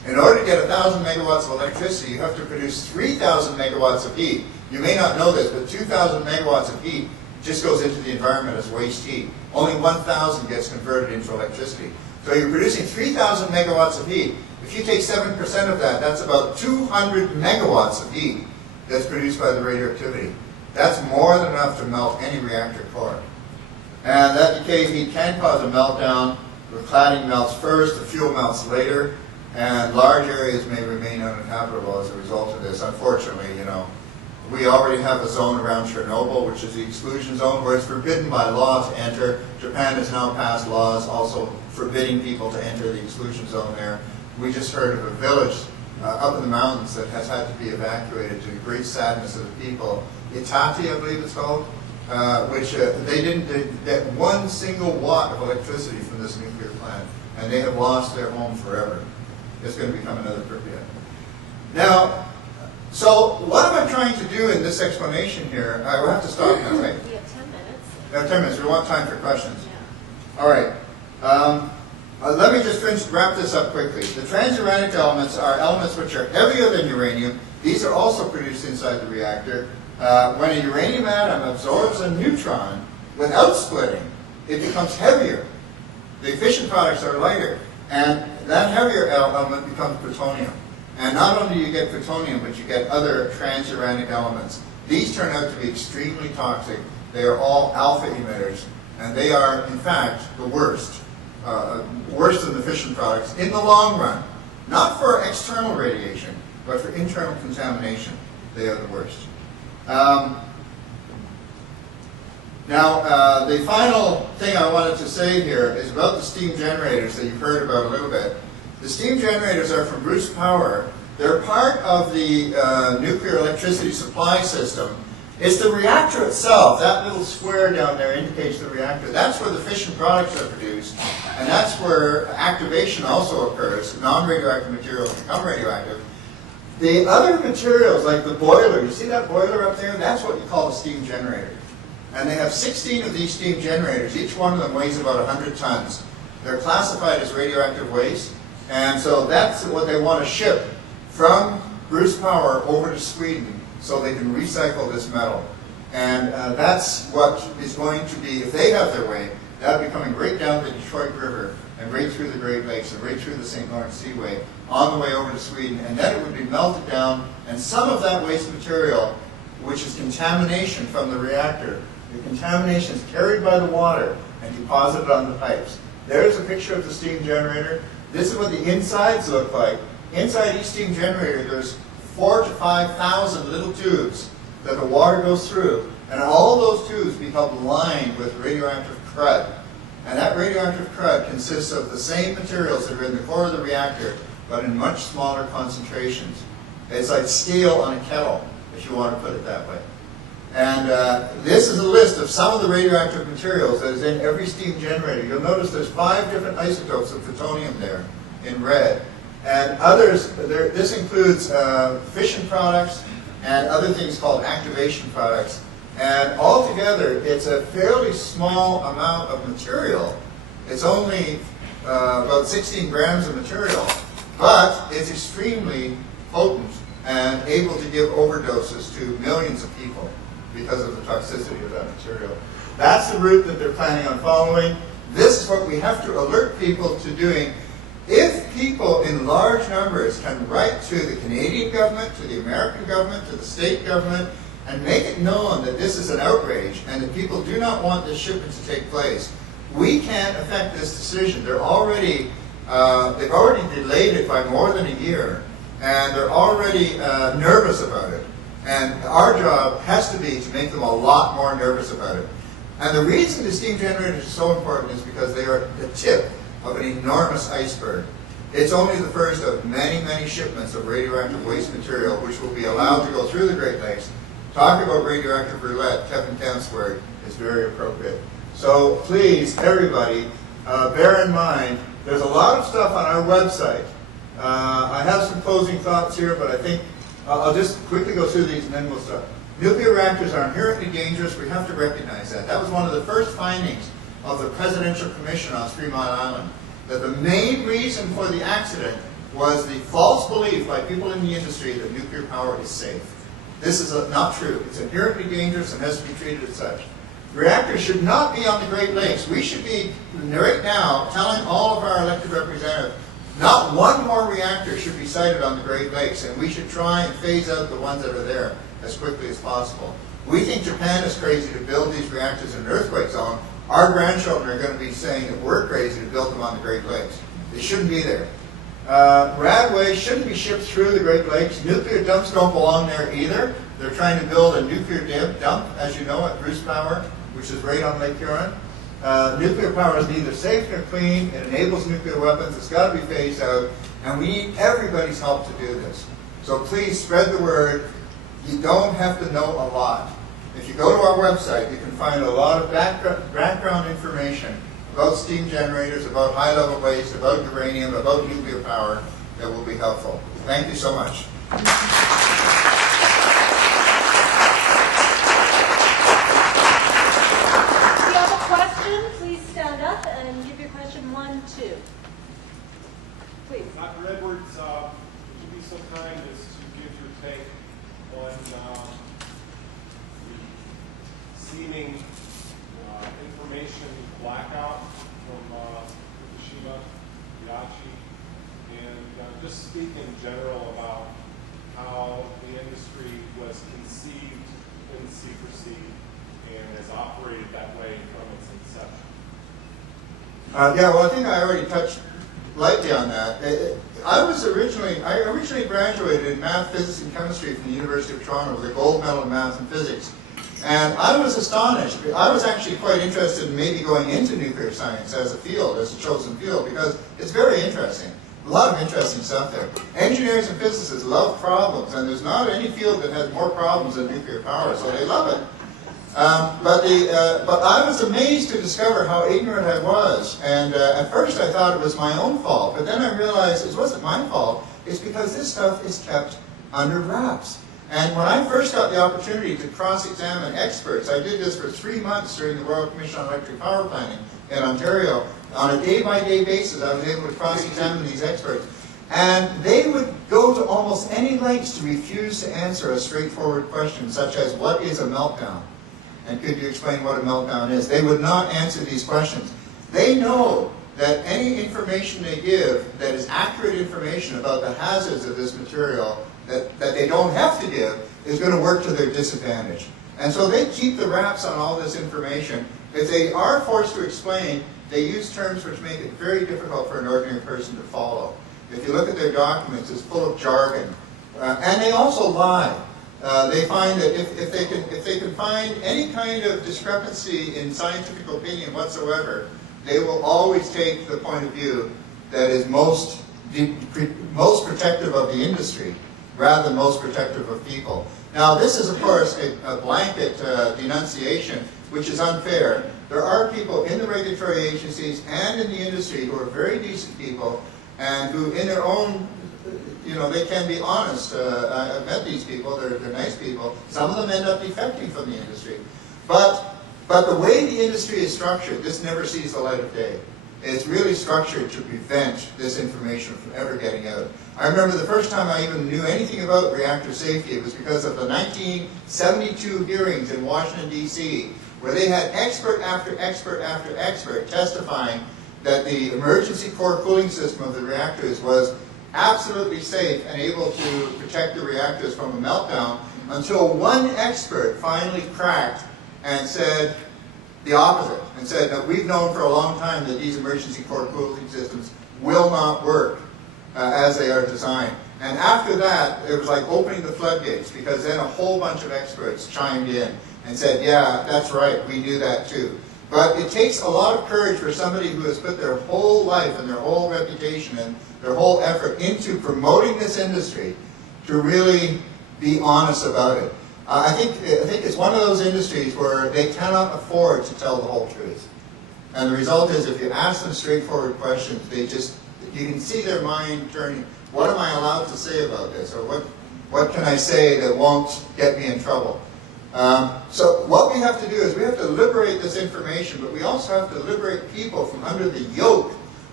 In order to get 1,000 megawatts of electricity, you have to produce 3,000 megawatts of heat. You may not know this, but 2,000 megawatts of heat just goes into the environment as waste heat. Only 1,000 gets converted into electricity. So you're producing 3,000 megawatts of heat. If you take 7% of that, that's about 200 megawatts of heat that's produced by the radioactivity. That's more than enough to melt any reactor core. And that decay heat can cause a meltdown. The cladding melts first, the fuel melts later, and large areas may remain uninhabitable as a result of this. Unfortunately, we already have a zone around Chernobyl, which is the exclusion zone, where it's forbidden by law to enter. Japan has now passed laws also forbidding people to enter the exclusion zone there. We just heard of a village up in the mountains that has had to be evacuated to the great sadness of the people. Itati, I believe it's called, which they didn't get one single watt of electricity from this nuclear plant, and they have lost their home forever. It's going to become another Pripyat. Now, so what am I trying to do in this explanation here? I will have to stop now, right? We have 10 minutes. We have 10 minutes. We want time for questions. Yeah. All right. Let me just wrap this up quickly. The transuranic elements are elements which are heavier than uranium. These are also produced inside the reactor. When a uranium atom absorbs a neutron without splitting, it becomes heavier. The fission products are lighter, and that heavier element becomes plutonium. And not only do you get plutonium, but you get other transuranic elements. These turn out to be extremely toxic. They are all alpha emitters, and they are, in fact, the worst. Worse than the fission products in the long run. Not for external radiation, but for internal contamination. They are the worst. Now, the final thing I wanted to say here is about the steam generators that you've heard about a little bit. The steam generators are from Bruce Power. They're part of the nuclear electricity supply system. It's the reactor itself. That little square down there indicates the reactor. That's where the fission products are produced, and that's where activation also occurs. Non-radioactive materials become radioactive. The other materials, like the boiler, you see that boiler up there? That's what you call a steam generator. And they have 16 of these steam generators. Each one of them weighs about 100 tons. They're classified as radioactive waste, and so that's what they want to ship from Bruce Power over to Sweden so they can recycle this metal. And that's what is going to be, if they have their way, that will be coming right down the Detroit River and right through the Great Lakes and right through the St. Lawrence Seaway on the way over to Sweden. And then it would be melted down, and some of that waste material, which is contamination from the reactor, the contamination is carried by the water and deposited on the pipes. There's a picture of the steam generator. This is what the insides look like. Inside each steam generator, there's 4,000 to 5,000 little tubes that the water goes through, and all those tubes become lined with radioactive crud. And that radioactive crud consists of the same materials that are in the core of the reactor, but in much smaller concentrations. It's like scale on a kettle, if you want to put it that way. And this is a list of some of the radioactive materials that is in every steam generator. You'll notice there's 5 different isotopes of plutonium there in red. And others, this includes fission products and other things called activation products. And altogether, it's a fairly small amount of material. It's only about 16 grams of material, but it's extremely potent and able to give overdoses to millions of people because of the toxicity of that material. That's the route that they're planning on following. This is what we have to alert people to doing. If people in large numbers can write to the Canadian government, to the American government, to the state government, and make it known that this is an outrage and that people do not want this shipment to take place, we can't affect this decision. They've already delayed it by more than a year, and they're already nervous about it. And our job has to be to make them a lot more nervous about it. And the reason the steam generators are so important is because they are the tip of an enormous iceberg. It's only the first of many, many shipments of radioactive waste material which will be allowed to go through the Great Lakes. Talking about radioactive roulette, Kevin Kemp's word, is very appropriate. So please, everybody, bear in mind, there's a lot of stuff on our website. I have some closing thoughts here, but I think I'll just quickly go through these and then we'll start. Nuclear reactors are inherently dangerous. We have to recognize that. That was one of the first findings of the Presidential Commission on 3 Mile Island, that the main reason for the accident was the false belief by people in the industry that nuclear power is safe. This is not true. It's inherently dangerous and has to be treated as such. Reactors should not be on the Great Lakes. We should be, right now, telling all of our elected representatives, not one more reactor should be sited on the Great Lakes, and we should try and phase out the ones that are there as quickly as possible. We think Japan is crazy to build these reactors in an earthquake zone. Our grandchildren are going to be saying that we're crazy to build them on the Great Lakes. They shouldn't be there. Radway shouldn't be shipped through the Great Lakes. Nuclear dumps don't belong there either. They're trying to build a nuclear dump, as you know, at Bruce Power, which is right on Lake Huron. Nuclear power is neither safe nor clean. It enables nuclear weapons. It's got to be phased out. And we need everybody's help to do this. So please spread the word. You don't have to know a lot. If you go to our website, you can find a lot of background information about steam generators, about high-level waste, about uranium, about nuclear power that will be helpful. Thank you so much. If you have a question, please stand up and give your question 1, 2. Please. Dr. Edwards, would you be so kind as to give your take on the seeming information blackout from Fukushima, Yachi, and just speak in general about how the industry was conceived in secrecy and has operated that way from its inception? Yeah, well, I think I already touched lightly on that. I originally graduated in math, physics, and chemistry from the University of Toronto with a gold medal in math and physics. And I was astonished. I was actually quite interested in maybe going into nuclear science as a field, as a chosen field, because it's very interesting. A lot of interesting stuff there. Engineers and physicists love problems, and there's not any field that has more problems than nuclear power, so they love it. But I was amazed to discover how ignorant I was. And at first I thought it was my own fault, but then I realized it wasn't my fault. It's because this stuff is kept under wraps. And when I first got the opportunity to cross-examine experts, I did this for 3 months during the Royal Commission on Electric Power Planning in Ontario. On a day-by-day basis, I was able to cross-examine these experts. And they would go to almost any lengths to refuse to answer a straightforward question, such as, what is a meltdown? And could you explain what a meltdown is? They would not answer these questions. They know that any information they give that is accurate information about the hazards of this material that they don't have to give is going to work to their disadvantage. And so they keep the wraps on all this information. If they are forced to explain, they use terms which make it very difficult for an ordinary person to follow. If you look at their documents, it's full of jargon. And they also lie. They find that if they can find any kind of discrepancy in scientific opinion whatsoever, they will always take the point of view that is most protective of the industry rather than most protective of people. Now, this is, of course, a blanket denunciation, which is unfair. There are people in the regulatory agencies and in the industry who are very decent people and who, in their own, they can be honest. I've met these people. They're nice people. Some of them end up defecting from the industry. But the way the industry is structured, this never sees the light of day. It's really structured to prevent this information from ever getting out. I remember the first time I even knew anything about reactor safety, it was because of the 1972 hearings in Washington, D.C., where they had expert after expert after expert testifying that the emergency core cooling system of the reactors was absolutely safe and able to protect the reactors from a meltdown, until one expert finally cracked and said the opposite, and said that we've known for a long time that these emergency core cooling systems will not work as they are designed. And after that, it was like opening the floodgates, because then a whole bunch of experts chimed in and said, yeah, that's right, we knew that too. But it takes a lot of courage for somebody who has put their whole life and their whole reputation and their whole effort into promoting this industry to really be honest about it. I think it's one of those industries where they cannot afford to tell the whole truth. And the result is, if you ask them straightforward questions, you can see their mind turning. What am I allowed to say about this? Or what can I say that won't get me in trouble? So what we have to do is we have to liberate this information, but we also have to liberate people from under the yoke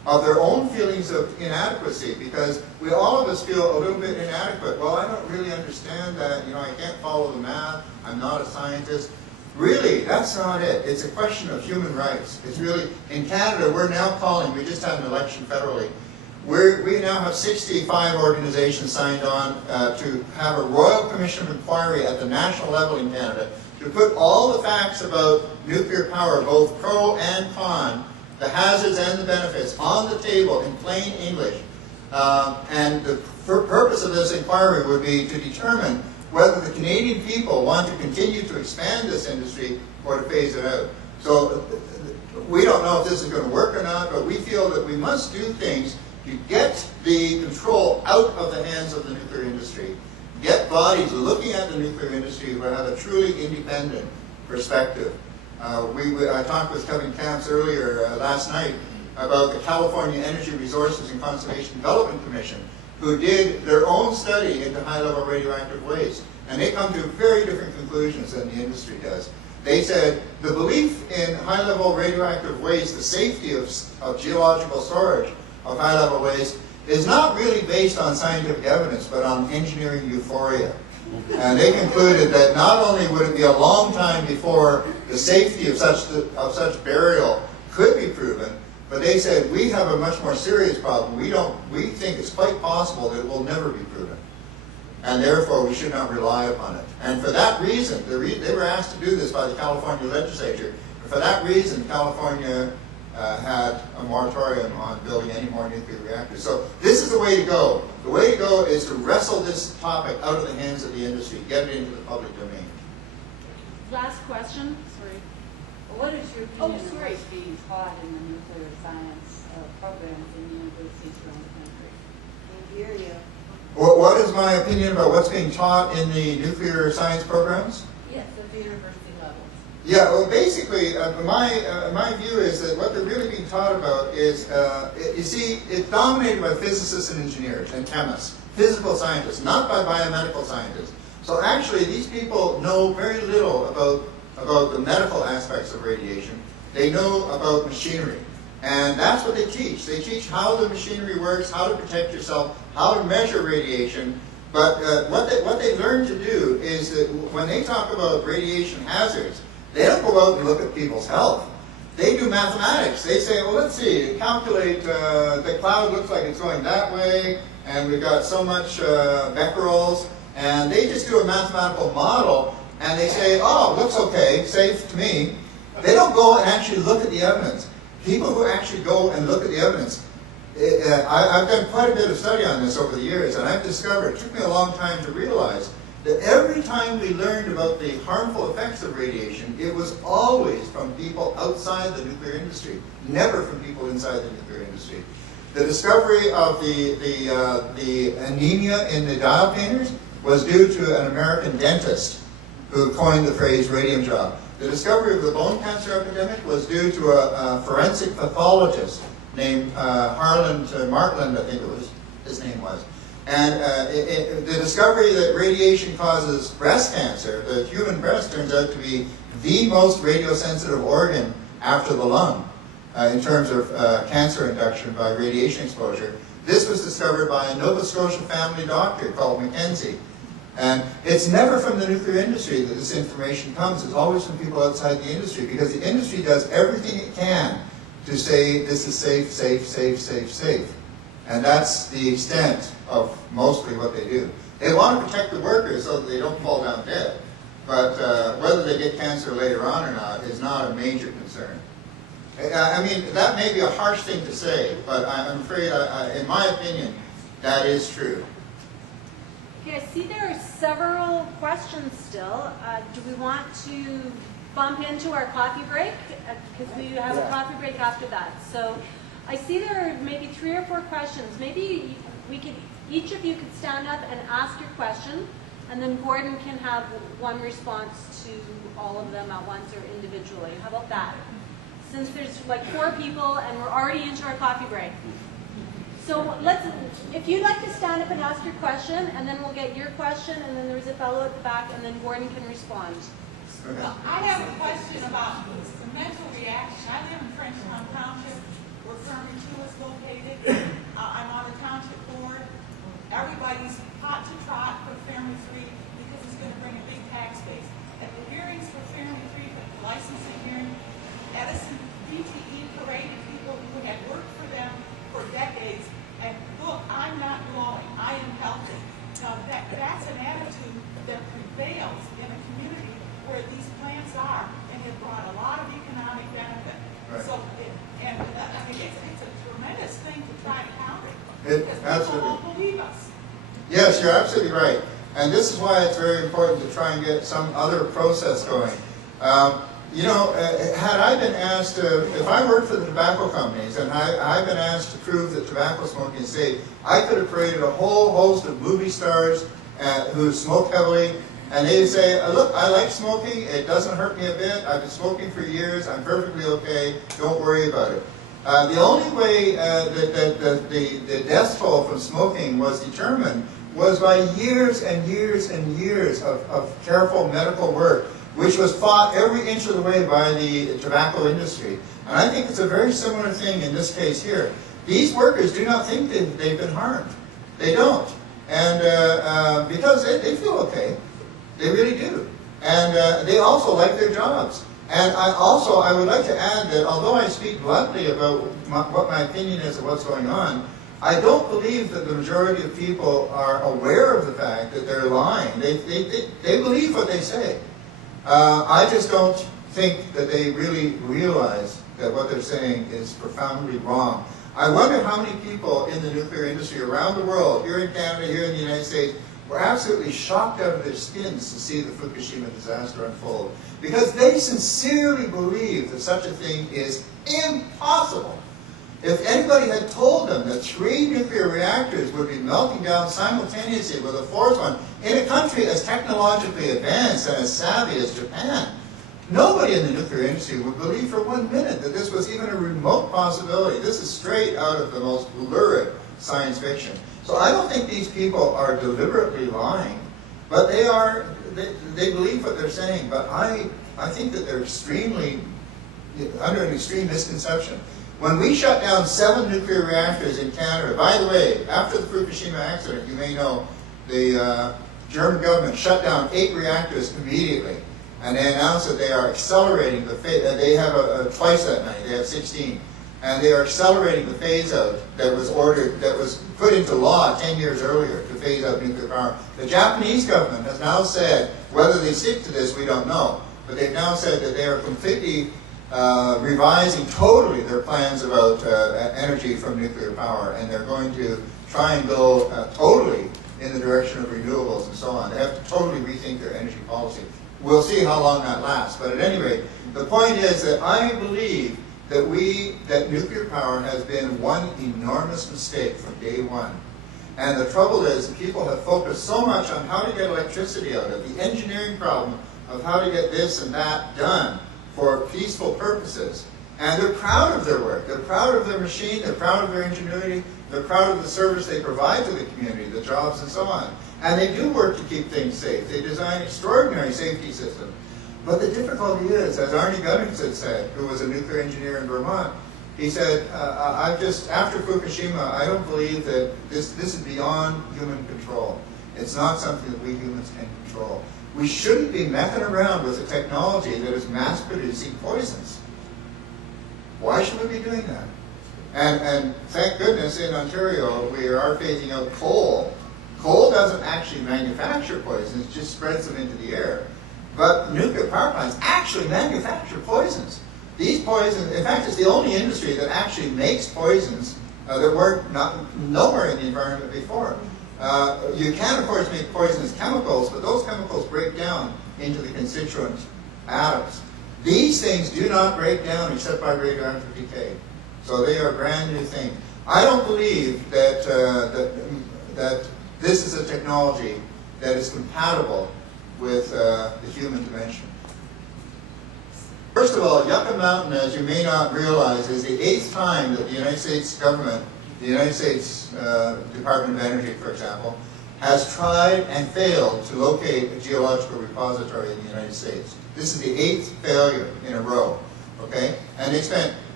of their own feelings of inadequacy, because all of us feel a little bit inadequate. Well, I don't really understand that, I can't follow the math, I'm not a scientist. Really, that's not it. It's a question of human rights. It's really, in Canada, we're now calling, we just had an election federally, we now have 65 organizations signed on to have a Royal Commission of Inquiry at the national level in Canada to put all the facts about nuclear power, both pro and con, the hazards and the benefits, on the table in plain English. And the purpose of this inquiry would be to determine whether the Canadian people want to continue to expand this industry or to phase it out. So we don't know if this is going to work or not, but we feel that we must do things to get the control out of the hands of the nuclear industry. Get bodies looking at the nuclear industry who have a truly independent perspective. I talked with Kevin Camps earlier last night about the California Energy Resources and Conservation Development Commission, who did their own study into high-level radioactive waste. And they come to very different conclusions than the industry does. They said the belief in high-level radioactive waste, the safety of geological storage of high-level waste, is not really based on scientific evidence, but on engineering euphoria. And they concluded that not only would it be a long time before the safety of such burial could be proven, but they said we have a much more serious problem. We think it's quite possible that it will never be proven, and therefore we should not rely upon it. And for that reason, they were asked to do this by the California legislature. And for that reason, California had a moratorium on building any more nuclear reactors. So this is the way to go. The way to go is to wrestle this topic out of the hands of the industry, get it into the public domain. Last question. Sorry. What is your opinion of sorry. what's being taught in the nuclear science programs in universities around the country? I hear you. What is my opinion about what's being taught in the nuclear science programs? Yes, at the university level. Yeah, well, basically, my view is that what they're really being taught about is, you see, it's dominated by physicists and engineers and chemists, physical scientists, not by biomedical scientists. So actually, these people know very little about the medical aspects of radiation. They know about machinery. And that's what they teach. They teach how the machinery works, how to protect yourself, how to measure radiation. But what they learn to do is that when they talk about radiation hazards, they don't go out and look at people's health. They do mathematics. They say, well, let's see, calculate, the cloud looks like it's going that way, and we've got so much becquerels, and they just do a mathematical model, and they say, oh, looks okay, safe to me. They don't go and actually look at the evidence. People who actually go and look at the evidence, I've done quite a bit of study on this over the years, and I've discovered, it took me a long time to realize, that every time we learned about the harmful effects of radiation, it was always from people outside the nuclear industry, never from people inside the nuclear industry. The discovery of the anemia in the dial painters was due to an American dentist who coined the phrase radium drop. The discovery of the bone cancer epidemic was due to a forensic pathologist named Harland Martland, I think his name was. And the discovery that radiation causes breast cancer, the human breast turns out to be the most radiosensitive organ after the lung in terms of cancer induction by radiation exposure. This was discovered by a Nova Scotia family doctor called Mackenzie. And it's never from the nuclear industry that this information comes. It's always from people outside the industry, because the industry does everything it can to say this is safe, safe, safe, safe, safe. And that's the extent of mostly what they do. They want to protect the workers so that they don't fall down dead. But whether they get cancer later on or not is not a major concern. I mean, that may be a harsh thing to say, but I'm afraid, in my opinion, that is true. Okay, I see there are several questions still. Do we want to bump into our coffee break? Because we have a coffee break after that. So I see there are maybe 3 or 4 questions. Maybe each of you could stand up and ask your question, and then Gordon can have one response to all of them at once or individually. How about that? Since there's like 4 people and we're already into our coffee break. So if you'd like to stand up and ask your question, and then we'll get your question, and then there's a fellow at the back, and then Gordon can respond. Okay. I have a question about the mental reaction. I live in Frenchtown Township, where Fermi 2 is located. I'm on the township board. Everybody's hot to trot for Fermi 3 because it's going to bring a big tax base. At the hearings for Fermi 3, the licensing hearing, Edison DTE paraded people who had worked for them for decades. And look, I'm not glowing. I am healthy. Now that's an attitude that prevails in a community where these plants are and have brought a lot of economic benefit. Right. So, I mean, it's a tremendous thing to try to counter because Absolutely. people won't believe us. Yes, you're absolutely right. And this is why it's very important to try and get some other process going. You know, had I been asked, if I worked for the tobacco companies and I've been asked to prove that tobacco smoking is safe, I could have paraded a whole host of movie stars who smoke heavily, and they'd say, look, I like smoking, it doesn't hurt me a bit, I've been smoking for years, I'm perfectly okay, don't worry about it. The only way that the death toll from smoking was determined was by years and years and years of careful medical work, which was fought every inch of the way by the tobacco industry. And I think it's a very similar thing in this case here. These workers do not think they've been harmed. They don't. And because they feel okay. They really do. And they also like their jobs. And I would like to add that although I speak bluntly about what my opinion is of what's going on, I don't believe that the majority of people are aware of the fact that they're lying. They believe what they say. I just don't think that they really realize that what they're saying is profoundly wrong. I wonder how many people in the nuclear industry around the world, here in Canada, here in the United States, were absolutely shocked out of their skins to see the Fukushima disaster unfold. Because they sincerely believe that such a thing is impossible. If anybody had told them that 3 nuclear reactors would be melting down simultaneously with a 4th one in a country as technologically advanced and as savvy as Japan, nobody in the nuclear industry would believe for 1 minute that this was even a remote possibility. This is straight out of the most lurid science fiction. So I don't think these people are deliberately lying, but they believe what they're saying. But I think that they're under an extreme misconception. When we shut down 7 nuclear reactors in Canada, by the way, after the Fukushima accident, you may know, the German government shut down 8 reactors immediately. And they announced that they are accelerating the phase. They have twice that many. They have 16. And they are accelerating the phase out that was ordered, that was put into law 10 years earlier to phase out nuclear power. The Japanese government has now said, whether they stick to this, we don't know, but they've now said that they are completely revising totally their plans about energy from nuclear power, and they're going to try and go totally in the direction of renewables and so on. They have to totally rethink their energy policy. We'll see how long that lasts, but at any rate, the point is that I believe that nuclear power has been one enormous mistake from day one. And the trouble is that people have focused so much on how to get electricity out of the engineering problem of how to get this and that done for peaceful purposes. And they're proud of their work. They're proud of their machine. They're proud of their ingenuity. They're proud of the service they provide to the community, the jobs and so on. And they do work to keep things safe. They design extraordinary safety systems. But the difficulty is, as Arnie Gunningson said, who was a nuclear engineer in Vermont, he said, after Fukushima, I don't believe that this is beyond human control. It's not something that we humans can control. We shouldn't be messing around with a technology that is mass-producing poisons. Why should we be doing that? And thank goodness in Ontario we are phasing out coal. Coal doesn't actually manufacture poisons, it just spreads them into the air. But nuclear power plants actually manufacture poisons. These poisons, in fact, it's the only industry that actually makes poisons that were nowhere in the environment before. You can, of course, make poisonous chemicals, but those chemicals break down into the constituent atoms. These things do not break down except by radioactive decay. So they are a brand new thing. I don't believe that, that this is a technology that is compatible with the human dimension. First of all, Yucca Mountain, as you may not realize, is the 8th time that the United States government, the United States Department of Energy, for example, has tried and failed to locate a geological repository in the United States. This is the 8th failure in a row, okay? And they spent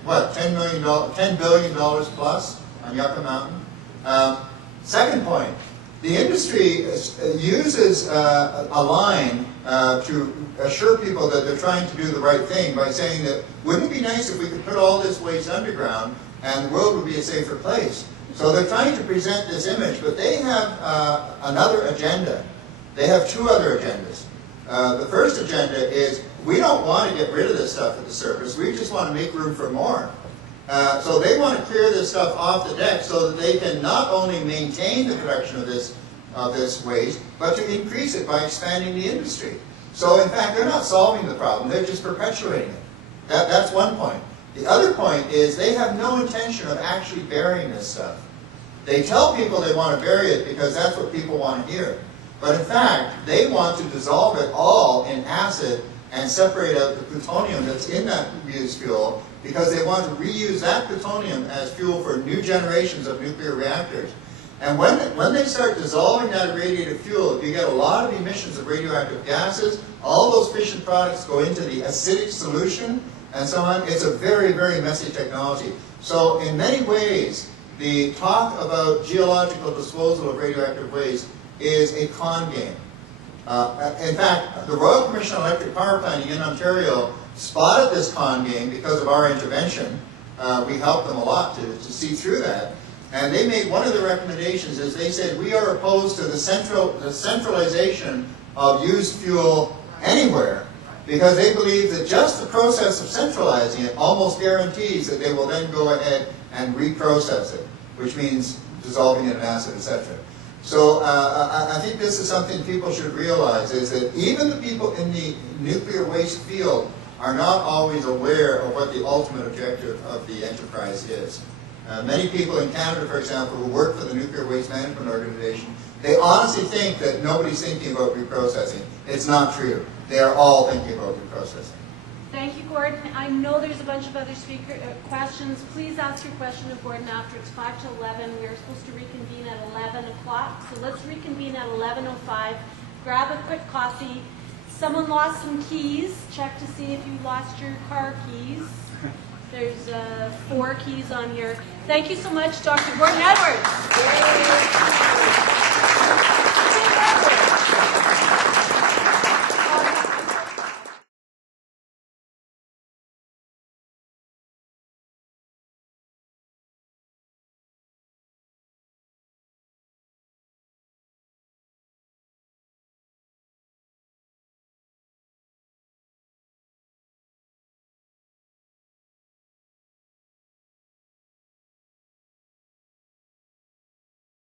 what, $10 billion plus on Yucca Mountain. Second point, the industry uses a line to assure people that they're trying to do the right thing by saying that, wouldn't it be nice if we could put all this waste underground and the world would be a safer place? So they're trying to present this image, but they have another agenda. They have two other agendas. The first agenda is, we don't want to get rid of this stuff at the surface, we just want to make room for more. So they want to clear this stuff off the deck so that they can not only maintain the production of this waste, but to increase it by expanding the industry. So in fact, they're not solving the problem, they're just perpetuating it. That's one point. The other point is they have no intention of actually burying this stuff. They tell people they want to bury it because that's what people want to hear. But in fact, they want to dissolve it all in acid and separate out the plutonium that's in that used fuel, because they want to reuse that plutonium as fuel for new generations of nuclear reactors. And when they start dissolving that irradiated fuel, you get a lot of emissions of radioactive gases. All those fission products go into the acidic solution and so on. It's a very, very messy technology. So in many ways, the talk about geological disposal of radioactive waste is a con game. In fact, the Royal Commission on Electric Power Planning in Ontario spotted this con game because of our intervention. We helped them a lot to see through that. And they made one of the recommendations is they said, we are opposed to the centralization of used fuel anywhere, because they believe that just the process of centralizing it almost guarantees that they will then go ahead and reprocess it, which means dissolving it in acid, etc. So I think this is something people should realize, is that even the people in the nuclear waste field are not always aware of what the ultimate objective of the enterprise is. Many people in Canada, for example, who work for the Nuclear Waste Management Organization, they honestly think that nobody's thinking about reprocessing. It's not true. They are all thinking about reprocessing. Thank you, Gordon. I know there's a bunch of other questions. Please ask your question of Gordon after it's 5 to 11. We are supposed to reconvene at 11 o'clock. So let's reconvene at 11:05. Grab a quick coffee. Someone lost some keys. Check to see if you lost your car keys. There's 4 keys on here. Thank you so much, Dr. Gordon Edwards.